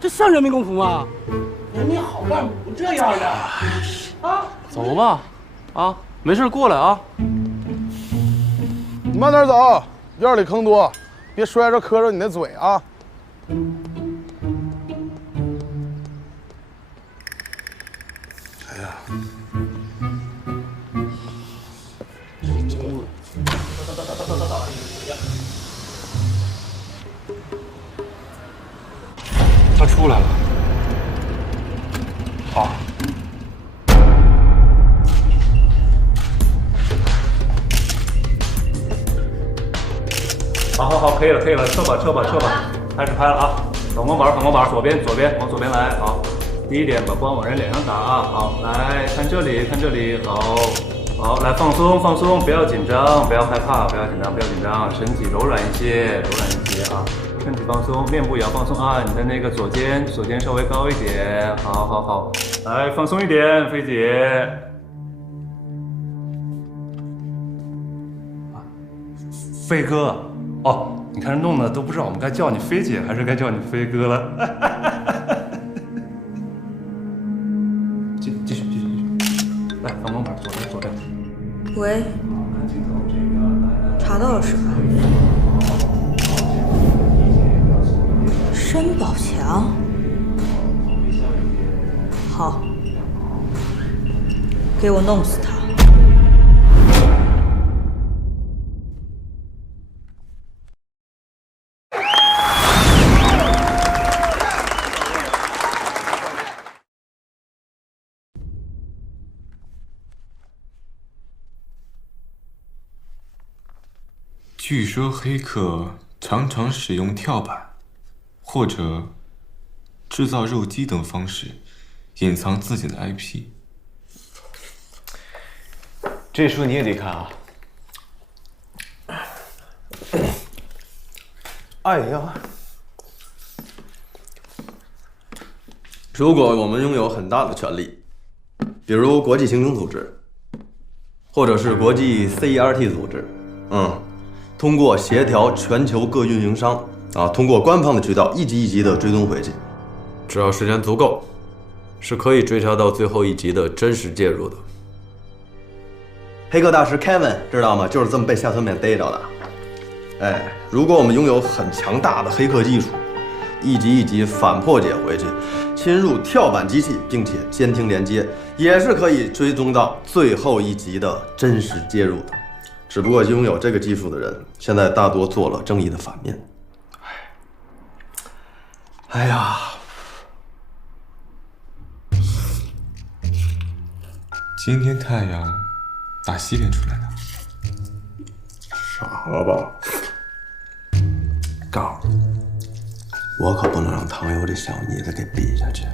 这像人民公仆吗？人民好干部不这样的啊！走吧，啊，没事过来啊。你慢点走，院里坑多，别摔着磕着你的嘴啊！哎呀，他出来了。好。好，可以了，撤吧，开始拍了啊！反光板，左边，往左边来，好。第一点，把光往人脸上打啊，好，来看这里，好，来放松，不要紧张，不要害怕，不要紧张，身体柔软一些啊，身体放松，面部也要放松啊，你的那个左肩稍微高一点，好，来放松一点，菲姐。飞哥，哦，你看这弄的都不知道我们该叫你飞姐还是该叫你飞哥了。继续，来反光板，左边。喂，查到了是吧？申宝强，好，给我弄死他。据说黑客常常使用跳板，或者制造肉鸡等方式隐藏自己的 IP。这书你也得看啊！哎呀，如果我们拥有很大的权力，比如国际刑警组织，或者是国际 CERT 组织，通过协调全球各运营商通过官方的渠道一级一级的追踪回去，只要时间足够，是可以追查到最后一集的真实介入的。黑客大师 Kevin 知道吗？就是这么被下村免逮着的。如果我们拥有很强大的黑客技术，一级一级反破解回去，侵入跳板机器，并且监听连接，也是可以追踪到最后一集的真实介入的。只不过拥有这个技术的人，现在大多做了正义的反面。哎呀，今天太阳打西边出来的，傻了吧？告诉你，我可不能让唐游这小妮子给逼下去。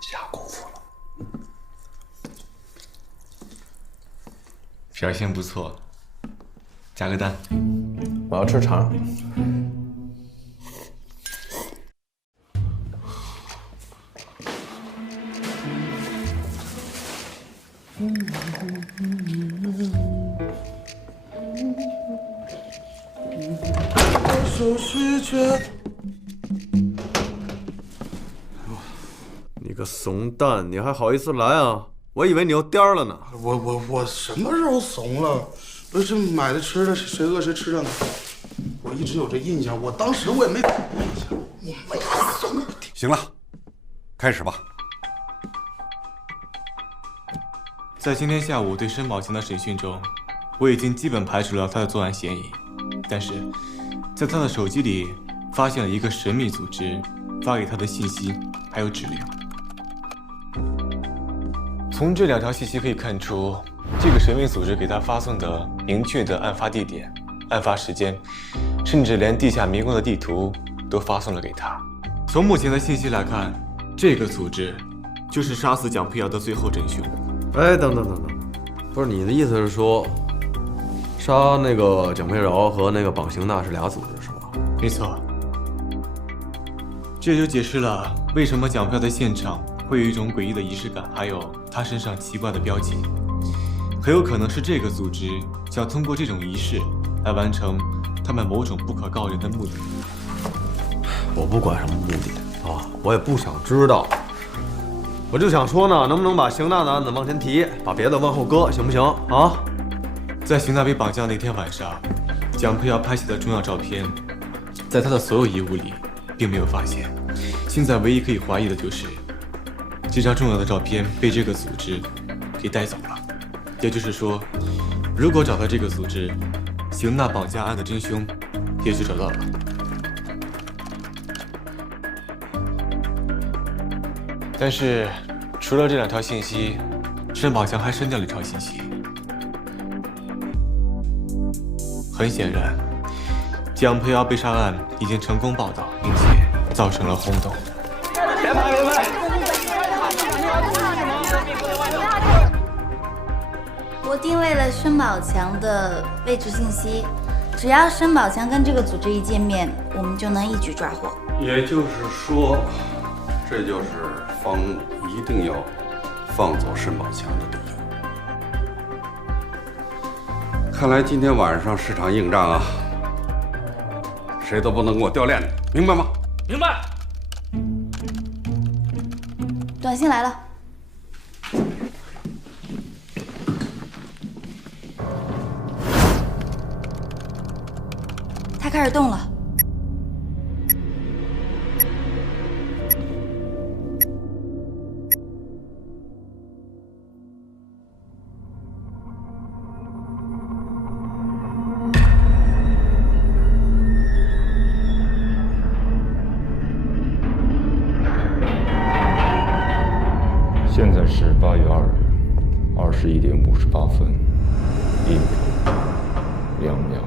下功夫了，表现不错，加个单。我要吃肠。手是却，你个怂蛋，你还好意思来啊？我以为你要颠了呢。我什么时候怂了？不是买的吃的，谁饿谁吃的呢？我一直有这印象，我当时我也没，我没怂。行了，开始吧。在今天下午对申宝强的审讯中，我已经基本排除了他的作案嫌疑，但是在他的手机里发现了一个神秘组织发给他的信息还有指令。从这2条信息可以看出，这个神秘组织给他发送的明确的案发地点、案发时间，甚至连地下迷宫的地图都发送了给他。从目前的信息来看，这个组织就是杀死蒋佩瑶的最后真凶。等，不是你的意思是说，杀那个蒋佩瑶和那个绑邢娜是俩组织是吧？没错，这就解释了为什么蒋佩瑶的现场会有一种诡异的仪式感，还有她身上奇怪的标记，很有可能是这个组织想通过这种仪式来完成他们某种不可告人的目的。我不管什么目的我也不想知道。我就想说呢，能不能把邢娜的案子往前提，把别的往后搁，行不行啊？在邢娜被绑架那天晚上，蒋佩瑶拍下的重要照片，在她的所有遗物里并没有发现。现在唯一可以怀疑的就是，这张重要的照片被这个组织给带走了。也就是说，如果找到这个组织，邢娜绑架案的真凶也就找到了。但是，除了这2条信息，申宝强还删掉了1条信息。很显然，蒋佩瑶被杀案已经成功报道，并且造成了轰动。别拍！我定位了申宝强的位置信息，只要申宝强跟这个组织一见面，我们就能一举抓获。也就是说，这就是方木一定要放走申宝强的理由。看来今天晚上是场硬仗啊，谁都不能给我掉链子，明白吗？明白。短信来了。他开始动了。现在是8月2日21点58分。1秒、2秒、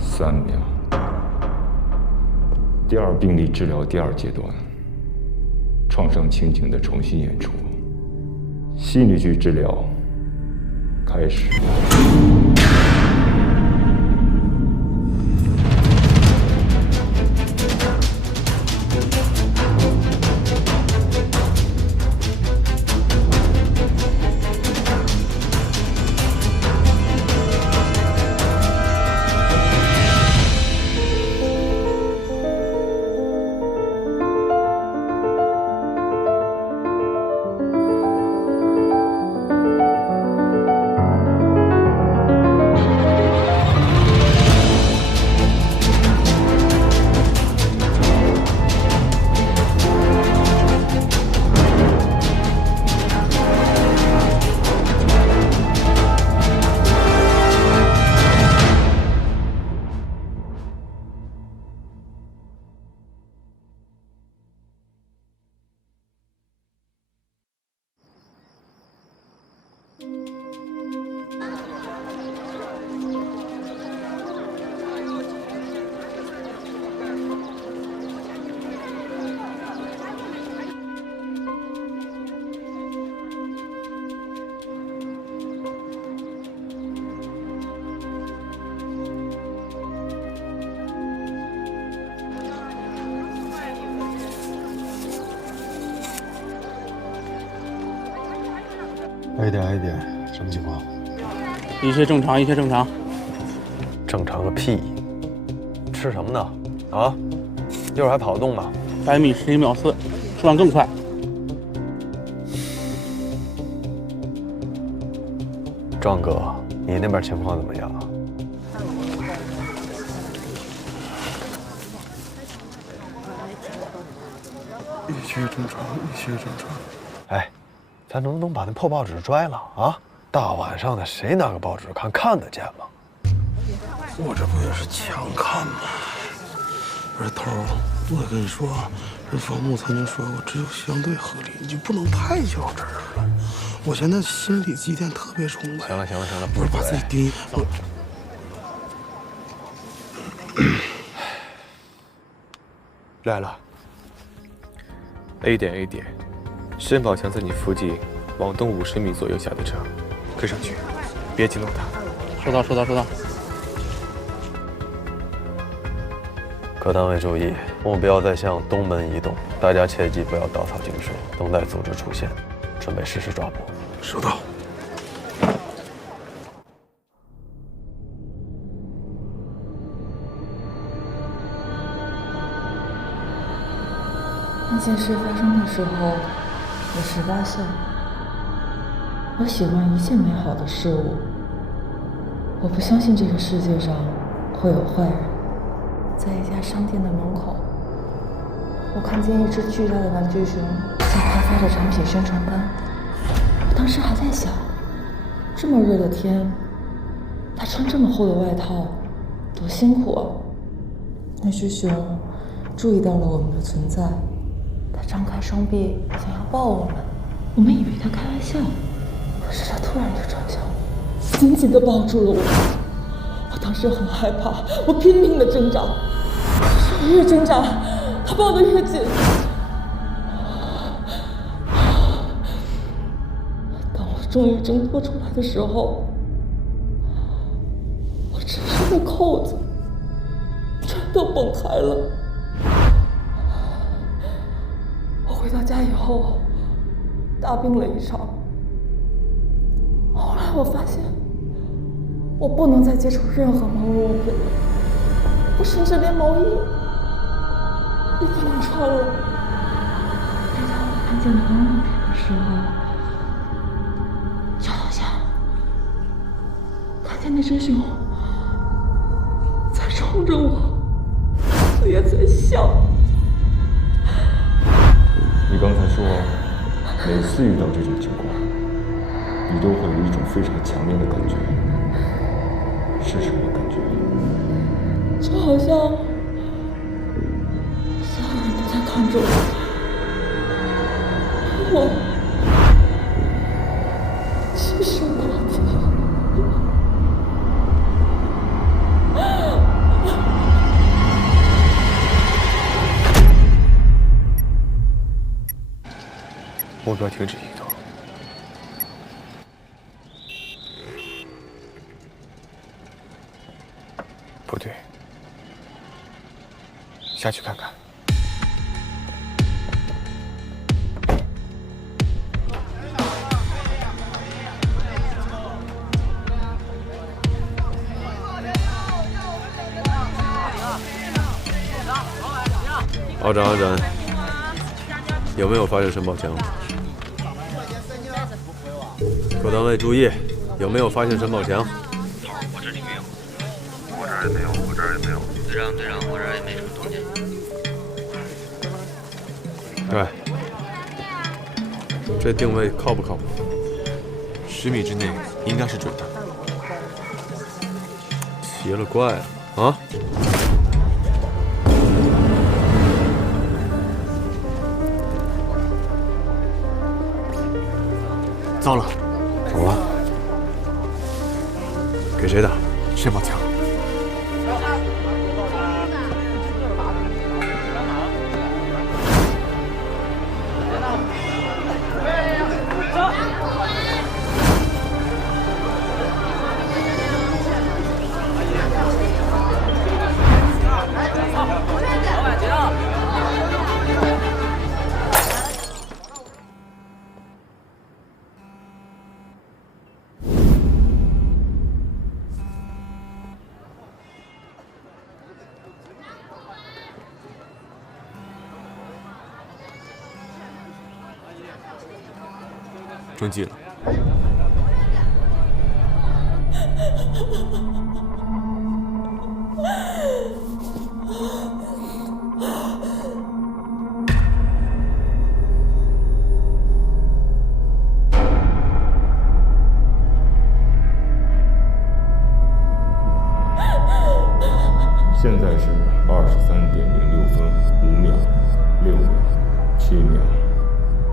3秒。第二病例治疗第二阶段，创伤情景的重新演出，心理剧治疗开始。挨点，什么情况？一切正常，一切正常。正常个屁！吃什么呢？啊？一会儿还跑得动吗？100米11秒4，数量更快。壮哥，你那边情况怎么样？一切正常，一切正常。哎，咱能不能把那破报纸拽了啊？大晚上的，谁拿个报纸看得见吗？我这不也是强看吗？而头，我跟你说，人房木曾经说过，只有相对合理，你就不能太较真儿了。我现在心理积淀特别充沛。行了，不是把自己盯来了。A 点，申宝强在你附近，往东50米左右下的车，跟上去，别惊动他。收到。各单位注意，目标在向东门移动，大家切记不要稻草井水，等待组织出现，准备实施抓捕。收到。那件事发生的时候，我18岁。我喜欢一切美好的事物。我不相信这个世界上会有坏人。在一家商店的门口，我看见一只巨大的玩具熊在拍发着产品宣传单。我当时还在想，这么热的天，它穿这么厚的外套，多辛苦啊！那只熊注意到了我们的存在，它张开双臂想要抱我们，我们以为它开玩笑，可是它突然就转向我，紧紧地抱住了我。我当时很害怕，我拼命地挣扎，可是越挣扎，它抱得越紧。当我终于挣脱出来的时候，我身上的扣子全都崩开了。我回到家以后，大病了一场。后来我发现，我不能再接触任何毛绒物品了，我甚至连毛衣也不能穿了。每当我看见毛绒物品的时候，就好像看见那只熊在冲着我，也在笑。你刚才说，每次遇到这种情况，你都会有一种非常强烈的感觉，是什么感觉？就好像所有人都在看着我，其实我目标停止移动。不对，下去看看。阿展，有没有发现申报强？各单位注意，有没有发现申报强？我这里没有，我这儿也没有，我这儿也没有。队长，我这儿也没什么动静。对，这定位靠不靠谱？10米之内应该是准的。奇了怪了啊！糟了，怎么了？给谁打？申报强。中计了。现在是23:06分5秒、6秒、7秒。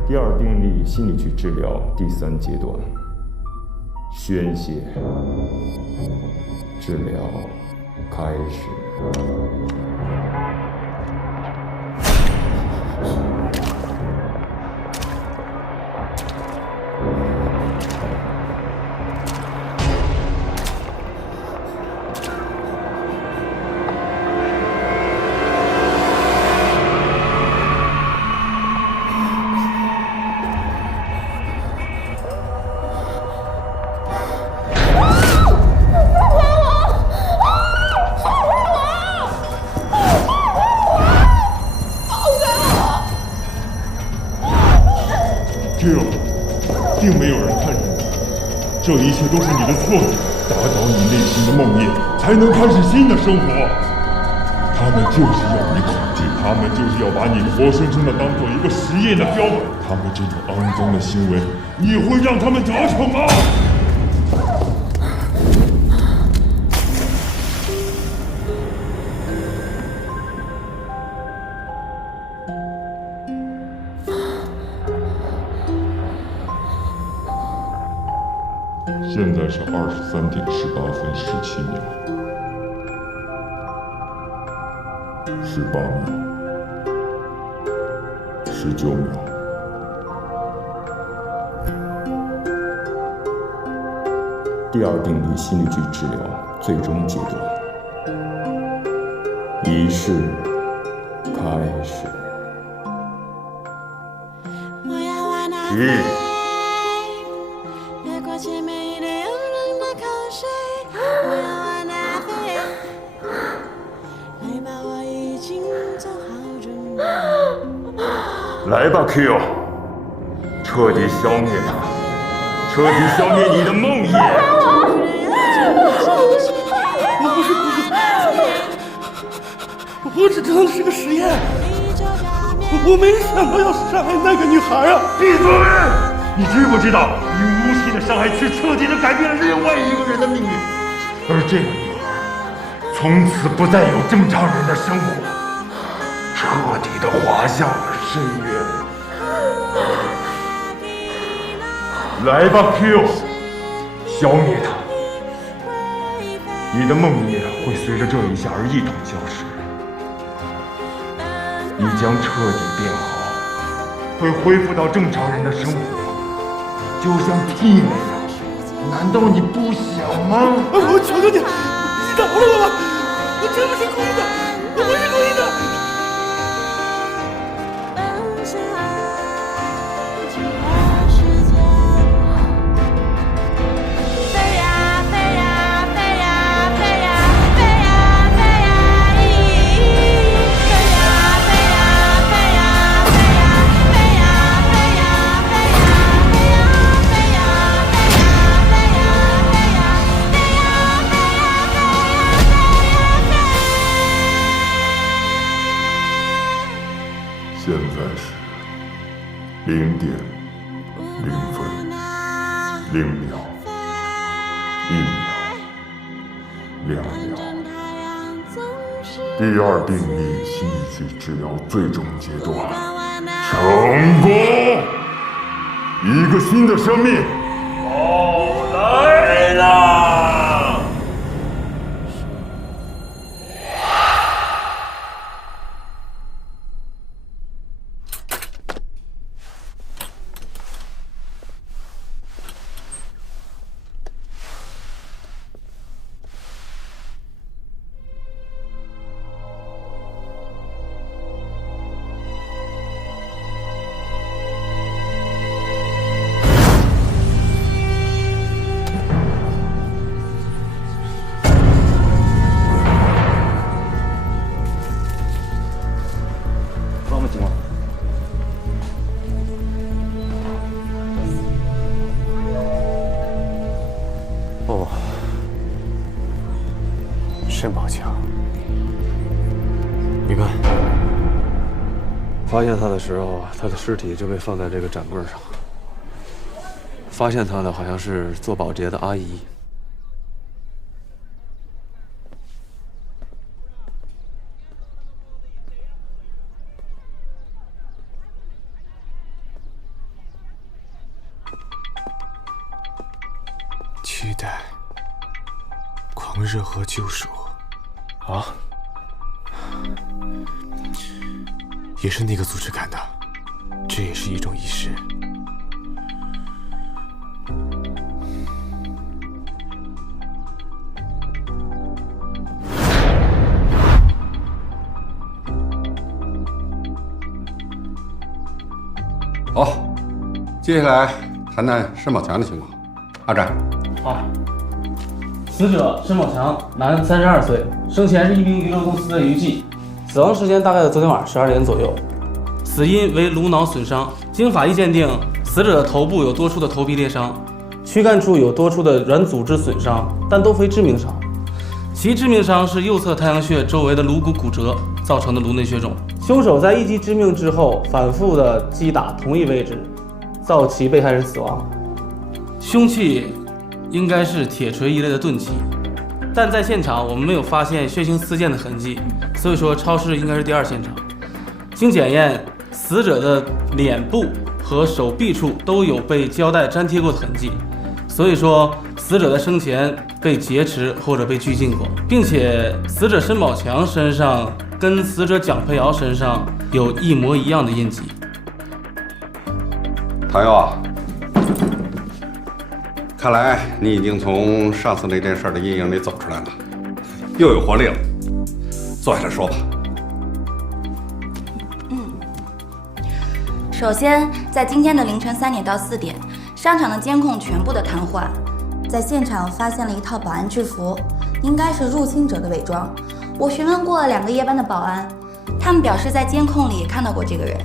第二病例心理去治疗第3阶段，宣泄治疗开始。并没有人看着你，这一切都是你的错觉，打倒你内心的梦魇，才能开始新的生活。他们就是要你恐惧，他们就是要把你活生生的当做一个实验的标本。他们这种肮脏的行为，你会让他们得逞吗？现在是23:18分17秒，18秒，19秒。第二病例心理局治疗最终阶段，仪式开始。来吧 ，Q， 彻底消灭他，彻底消灭你的梦魇。我只知道那是个实验，我没想到要伤害那个女孩啊！闭嘴！你知不知道，你无心的伤害却彻底的改变了另外一个人的命运，而这个女孩从此不再有正常人的生活，彻底的滑向了深渊。来吧 ，Q， 消灭他，你的梦魇会随着这一下而一同消失，你将彻底变好，会恢复到正常人的生活，就像弟那样。难道你不想吗？我求求你，你饶了我吧！我真不是故意的，我不是故意的。现在是0点0分0秒1秒2秒。第2病例心理学治疗最终阶段成功，一个新的生命来了。申宝强，你看，发现他的时候，他的尸体就被放在这个展柜上。发现他的好像是做保洁的阿姨。期待、狂热和救赎，啊，也是那个组织干的，这也是一种仪式。好，接下来谈谈申宝强的情况。阿展，好。死者申宝强，男，32岁，生前是一名娱乐公司的娱记，死亡时间大概在昨天晚上12点左右，死因为颅脑损伤。经法医鉴定，死者的头部有多处的头皮裂伤，躯干处有多处的软组织损伤，但都非致命伤。其致命伤是右侧太阳穴周围的颅骨骨折造成的颅内血肿。凶手在一击致命之后，反复的击打同一位置，造其被害人死亡。凶器应该是铁锤一类的钝器，但在现场我们没有发现血腥刺剑的痕迹，所以说超市应该是第2现场。经检验，死者的脸部和手臂处都有被胶带粘贴过的痕迹，所以说死者在生前被劫持或者被拘禁过，并且死者申宝强身上跟死者蒋培瑶身上有一模一样的印记。唐瑶啊，看来你已经从上次那件事的阴影里走出来了，又有活力了。坐下来说吧。首先，在今天的凌晨3点到4点，商场的监控全部的瘫痪，在现场发现了一套保安制服，应该是入侵者的伪装。我询问过2个夜班的保安，他们表示在监控里看到过这个人，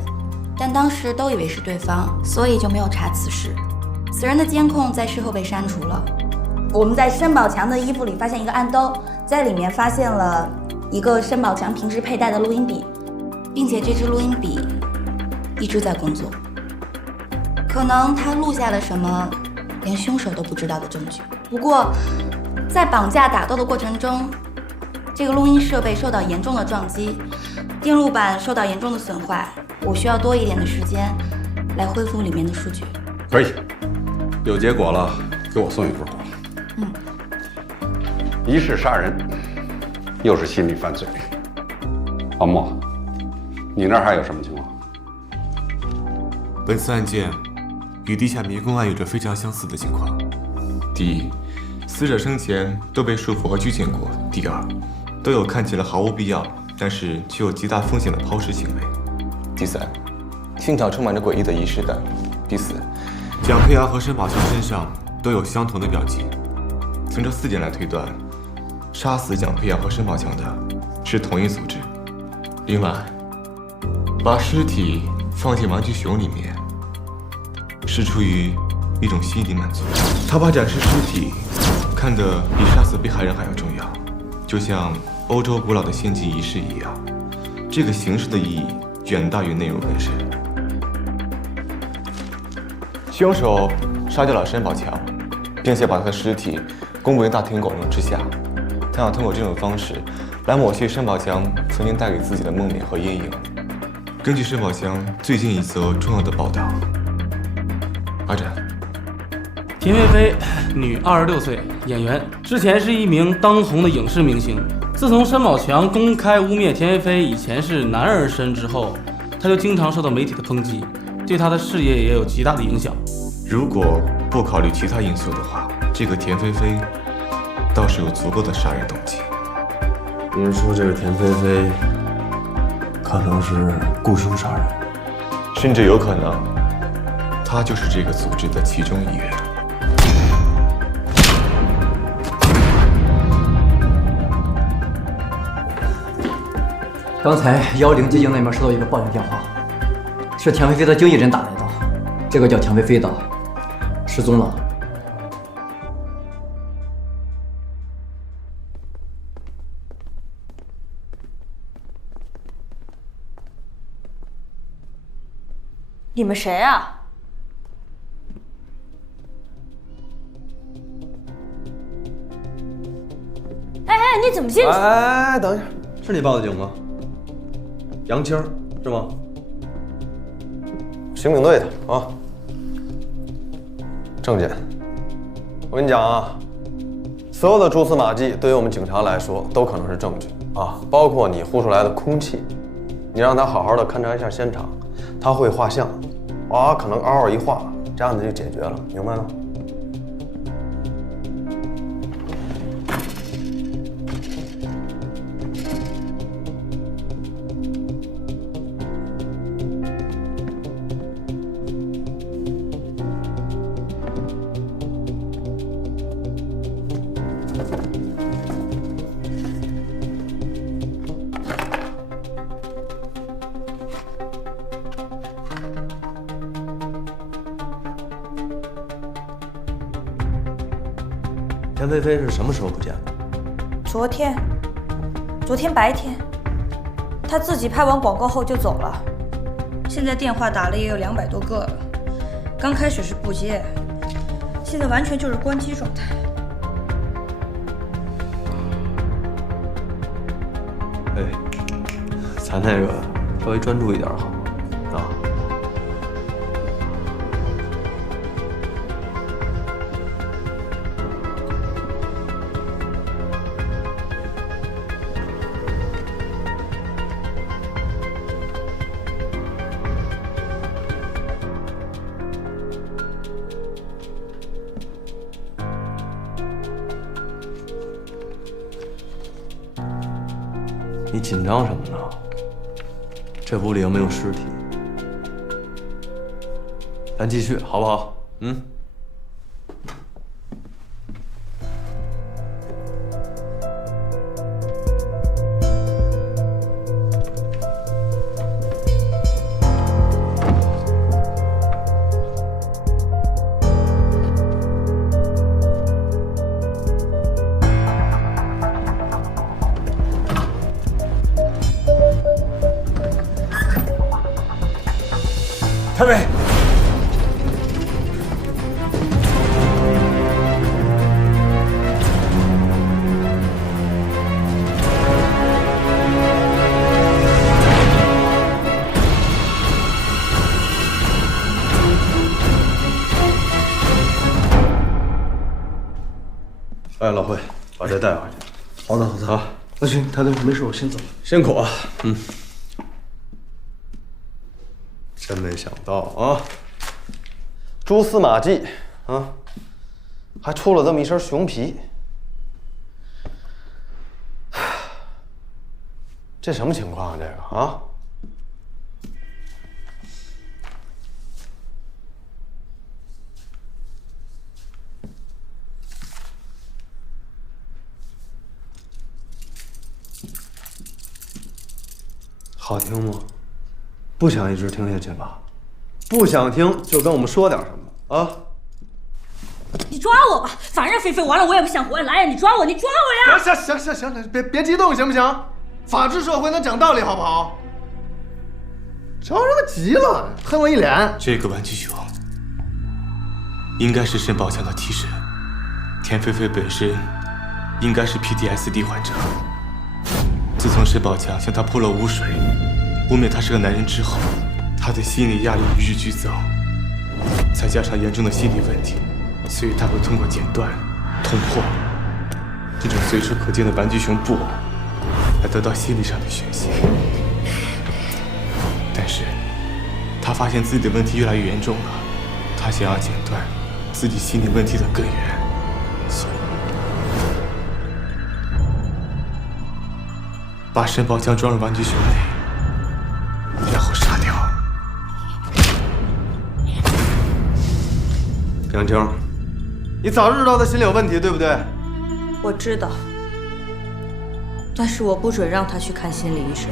但当时都以为是对方，所以就没有查此事。此人的监控在事后被删除了。我们在申宝强的衣服里发现一个暗兜，在里面发现了一个申宝强平时佩戴的录音笔，并且这支录音笔一直在工作。可能他录下了什么连凶手都不知道的证据。不过，在绑架打斗的过程中，这个录音设备受到严重的撞击，电路板受到严重的损坏，我需要多一点的时间来恢复里面的数据。可以，有结果了，给我送一份过来。一是杀人，又是心理犯罪。王默，你那儿还有什么情况？本次案件与地下迷宫案有着非常相似的情况。第一，死者生前都被束缚和拘禁过；第二，都有看起来毫无必要，但是却有极大风险的抛尸行为；第三，现场充满着诡异的仪式感；第四，蒋佩瑶和申宝强身上都有相同的标记。从这4点来推断，杀死蒋佩瑶和申宝强的是同一组织。另外，把尸体放进玩具熊里面，是出于一种心理满足。他把展示尸体看得比杀死被害人还要重要，就像欧洲古老的献祭仪式一样。这个形式的意义远大于内容本身。凶手杀掉了申宝强，并且把他的尸体公布于大庭广众之下。他想通过这种方式来抹去申宝强曾经带给自己的梦魇和阴影。根据申宝强最近一则重要的报道，阿展，田菲菲，女，26岁，演员，之前是一名当红的影视明星。自从申宝强公开污蔑田菲菲以前是男儿身之后，他就经常受到媒体的抨击，对他的事业也有极大的影响。如果不考虑其他因素的话，这个田菲菲倒是有足够的杀人动机。您说这个田菲菲可能是雇凶杀人，甚至有可能，他就是这个组织的其中一员。刚才110接警那边收到一个报警电话，是田菲菲的经纪人打来的，这个叫田菲菲的失踪了。你们谁啊？哎，你怎么进去？哎，等一下，是你报的警吗？杨青是吗？刑警队的啊。证件，我跟你讲啊，所有的蛛丝马迹对于我们警察来说都可能是证据啊，包括你呼出来的空气，你让他好好的勘察一下现场，他会画像，可能嗷嗷一画，这样子就解决了，明白吗？田菲菲是什么时候不见的？昨天白天，他自己拍完广告后就走了。现在电话打了也有200多个了，刚开始是不接，现在完全就是关机状态。哎，咱那个稍微专注一点好吗？啊。你紧张什么呢？这屋里又没有尸体，咱继续好不好？嗯。太尉，哎，老慧，把这带回去。好的，好的。啊，那行，太尉，没事，我先走。辛苦啊。嗯。真没想到啊，蛛丝马迹啊，还出了这么一身熊皮。这什么情况啊？这个啊？好听吗？不想一直听下去吧？不想听就跟我们说点什么啊！你抓我吧，反正菲菲完了我也不想活，来呀，你抓我，你抓我呀！行了，别激动行不行？法治社会能讲道理好不好？着什么急了？喷我一脸！这个玩具熊应该是申宝强的替身，田菲菲本身应该是 PTSD 患者。自从申宝强向她泼了污水，污蔑他是个男人之后，他的心理压力与日俱增，再加上严重的心理问题，所以他会通过剪断、捅破这种随处可见的玩具熊布偶来得到心理上的宣泄。但是，他发现自己的问题越来越严重了，他想要剪断自己心理问题的根源，所以把申宝强装入玩具熊内，然后杀掉。杨青，你早知道他心里有问题，对不对？我知道，但是我不准让他去看心理医生。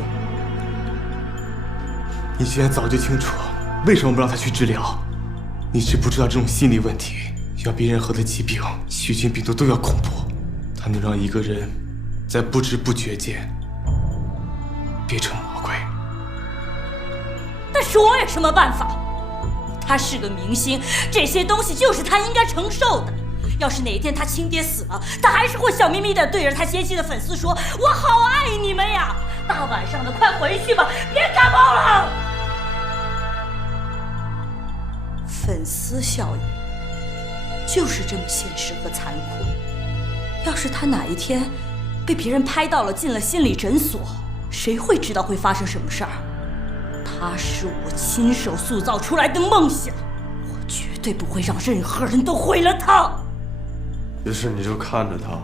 你既然早就清楚，为什么不让他去治疗？你知不知道这种心理问题要比任何的疾病、细菌、病毒都要恐怖？它能让一个人在不知不觉间变成魔鬼。但是我有什么办法？他是个明星，这些东西就是他应该承受的。要是哪一天他亲爹死了，他还是会笑眯眯地对着他纤细的粉丝说：“我好爱你们呀！大晚上的，快回去吧，别感冒了。”粉丝效应就是这么现实和残酷。要是他哪一天被别人拍到了进了心理诊所，谁会知道会发生什么事儿？他是我亲手塑造出来的梦想，我绝对不会让任何人都毁了他。于是你就看着他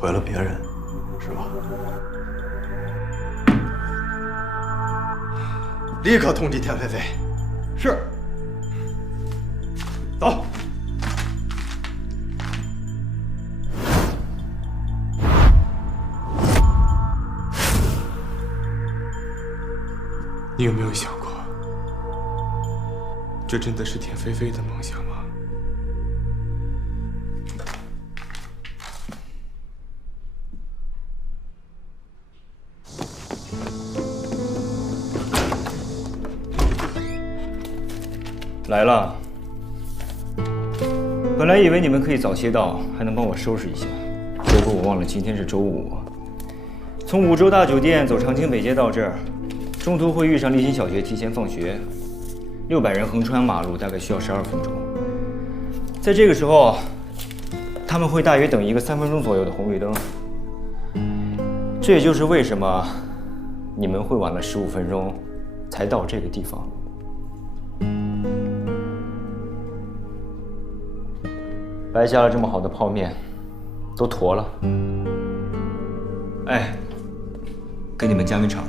毁了别人，是吧？立刻通缉田菲菲。是。走。你有没有想过，这真的是田菲菲的梦想吗？来了。本来以为你们可以早些到，还能帮我收拾一下，结果我忘了今天是周五。从五洲大酒店走长青北街到这儿，中途会遇上立新小学提前放学，600人横穿马路，大概需要12分钟。在这个时候，他们会大约等一个3分钟左右的红绿灯。这也就是为什么你们会晚了15分钟才到这个地方。白加了这么好的泡面，都坨了。哎，给你们加面肠。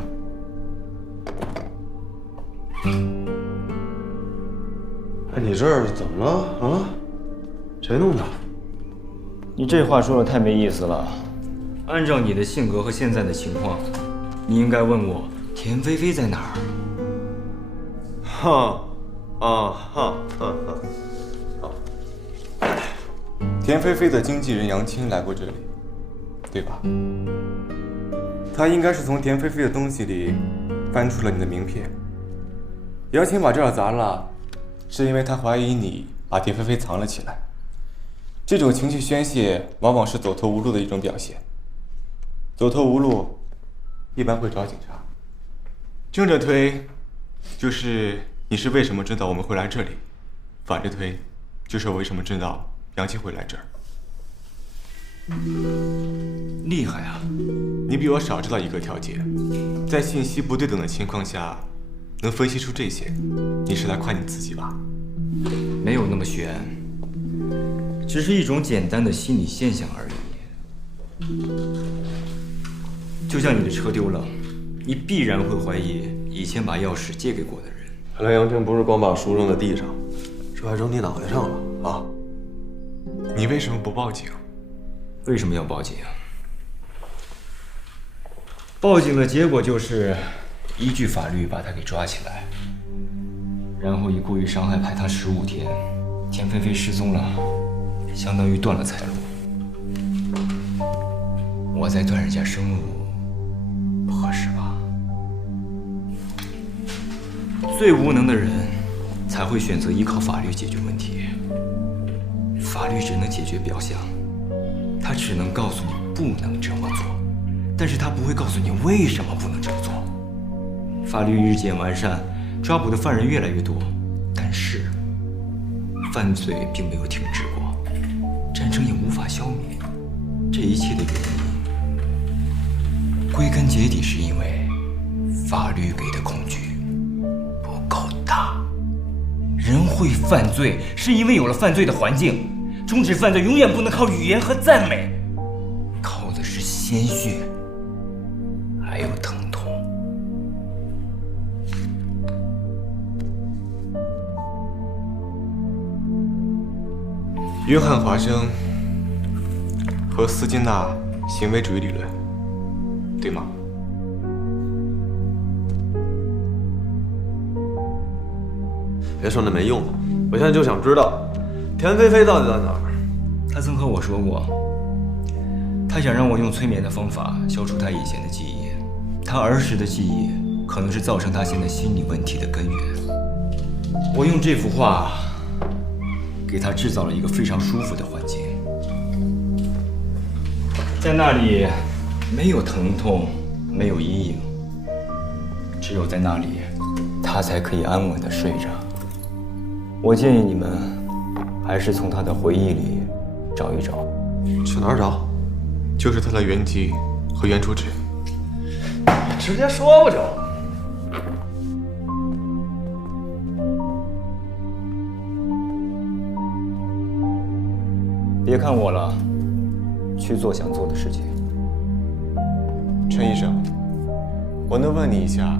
哎，你这儿怎么了啊？谁弄的？你这话说的太没意思了。按照你的性格和现在的情况，你应该问我田菲菲在哪儿。田菲菲的经纪人杨青来过这里，对吧？他应该是从田菲菲的东西里翻出了你的名片。杨青把这儿砸了，是因为他怀疑你把田菲菲藏了起来。这种情绪宣泄往往是走投无路的一种表现。走投无路，一般会找警察。正着推，就是你是为什么知道我们会来这里；反着推，就是我为什么知道杨青会来这儿。厉害啊！你比我少知道一个条件，在信息不对等的情况下，能分析出这些，你是在夸你自己吧？没有那么悬，只是一种简单的心理现象而已。就像你的车丢了，你必然会怀疑以前把钥匙借给过的人。看来杨婷不是光把书扔在地上，这还扔你脑袋上了啊！你为什么不报警？为什么要报警？报警的结果就是依据法律把他给抓起来，然后以故意伤害判他15天。田菲菲失踪了，相当于断了财路。我在断人家生路，不合适吧？最无能的人才会选择依靠法律解决问题。法律只能解决表象，它只能告诉你不能这么做，但是它不会告诉你为什么不能这么做。法律日渐完善，抓捕的犯人越来越多，但是犯罪并没有停止过，战争也无法消灭。这一切的原因，归根结底是因为法律给的恐惧不够大。人会犯罪，是因为有了犯罪的环境。终止犯罪永远不能靠语言和赞美，靠的是鲜血，还有疼痛。约翰·华生和斯金纳行为主义理论，对吗？别说那没用的，我现在就想知道田菲菲到底在哪儿。他曾和我说过，他想让我用催眠的方法消除他以前的记忆。他儿时的记忆可能是造成他现在心理问题的根源。我用这幅画给他制造了一个非常舒服的环境，在那里没有疼痛，没有阴影，只有在那里他才可以安稳地睡着。我建议你们还是从他的回忆里找一找。去哪儿找？就是他的原籍和原住址。直接说不就？别看我了，去做想做的事情。陈医生，我能问你一下，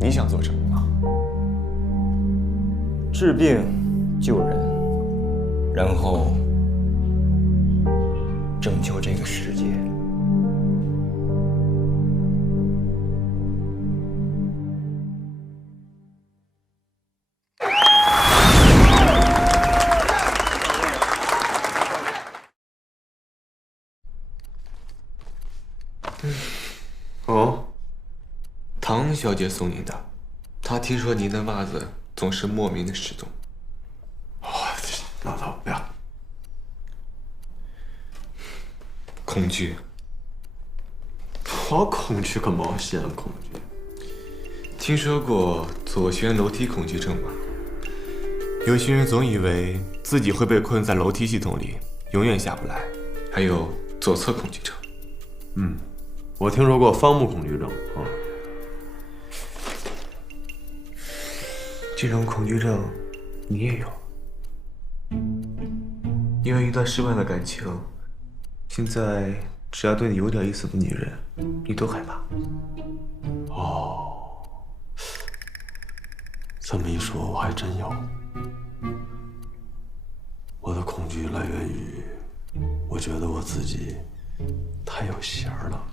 你想做什么吗？治病、救人，然后拯救这个世界。哦，唐小姐送您的。她听说您的袜子总是莫名的失踪。老头，不要。恐惧。我恐惧个毛线恐惧？听说过左旋楼梯恐惧症吗？有些人总以为自己会被困在楼梯系统里，永远下不来。还有左侧恐惧症。我听说过方木恐惧症啊。这种恐惧症你也有？因为一段失败的感情，现在只要对你有点意思的女人，你都害怕。哦，这么一说，我还真有。我的恐惧来源于，我觉得我自己太有型了。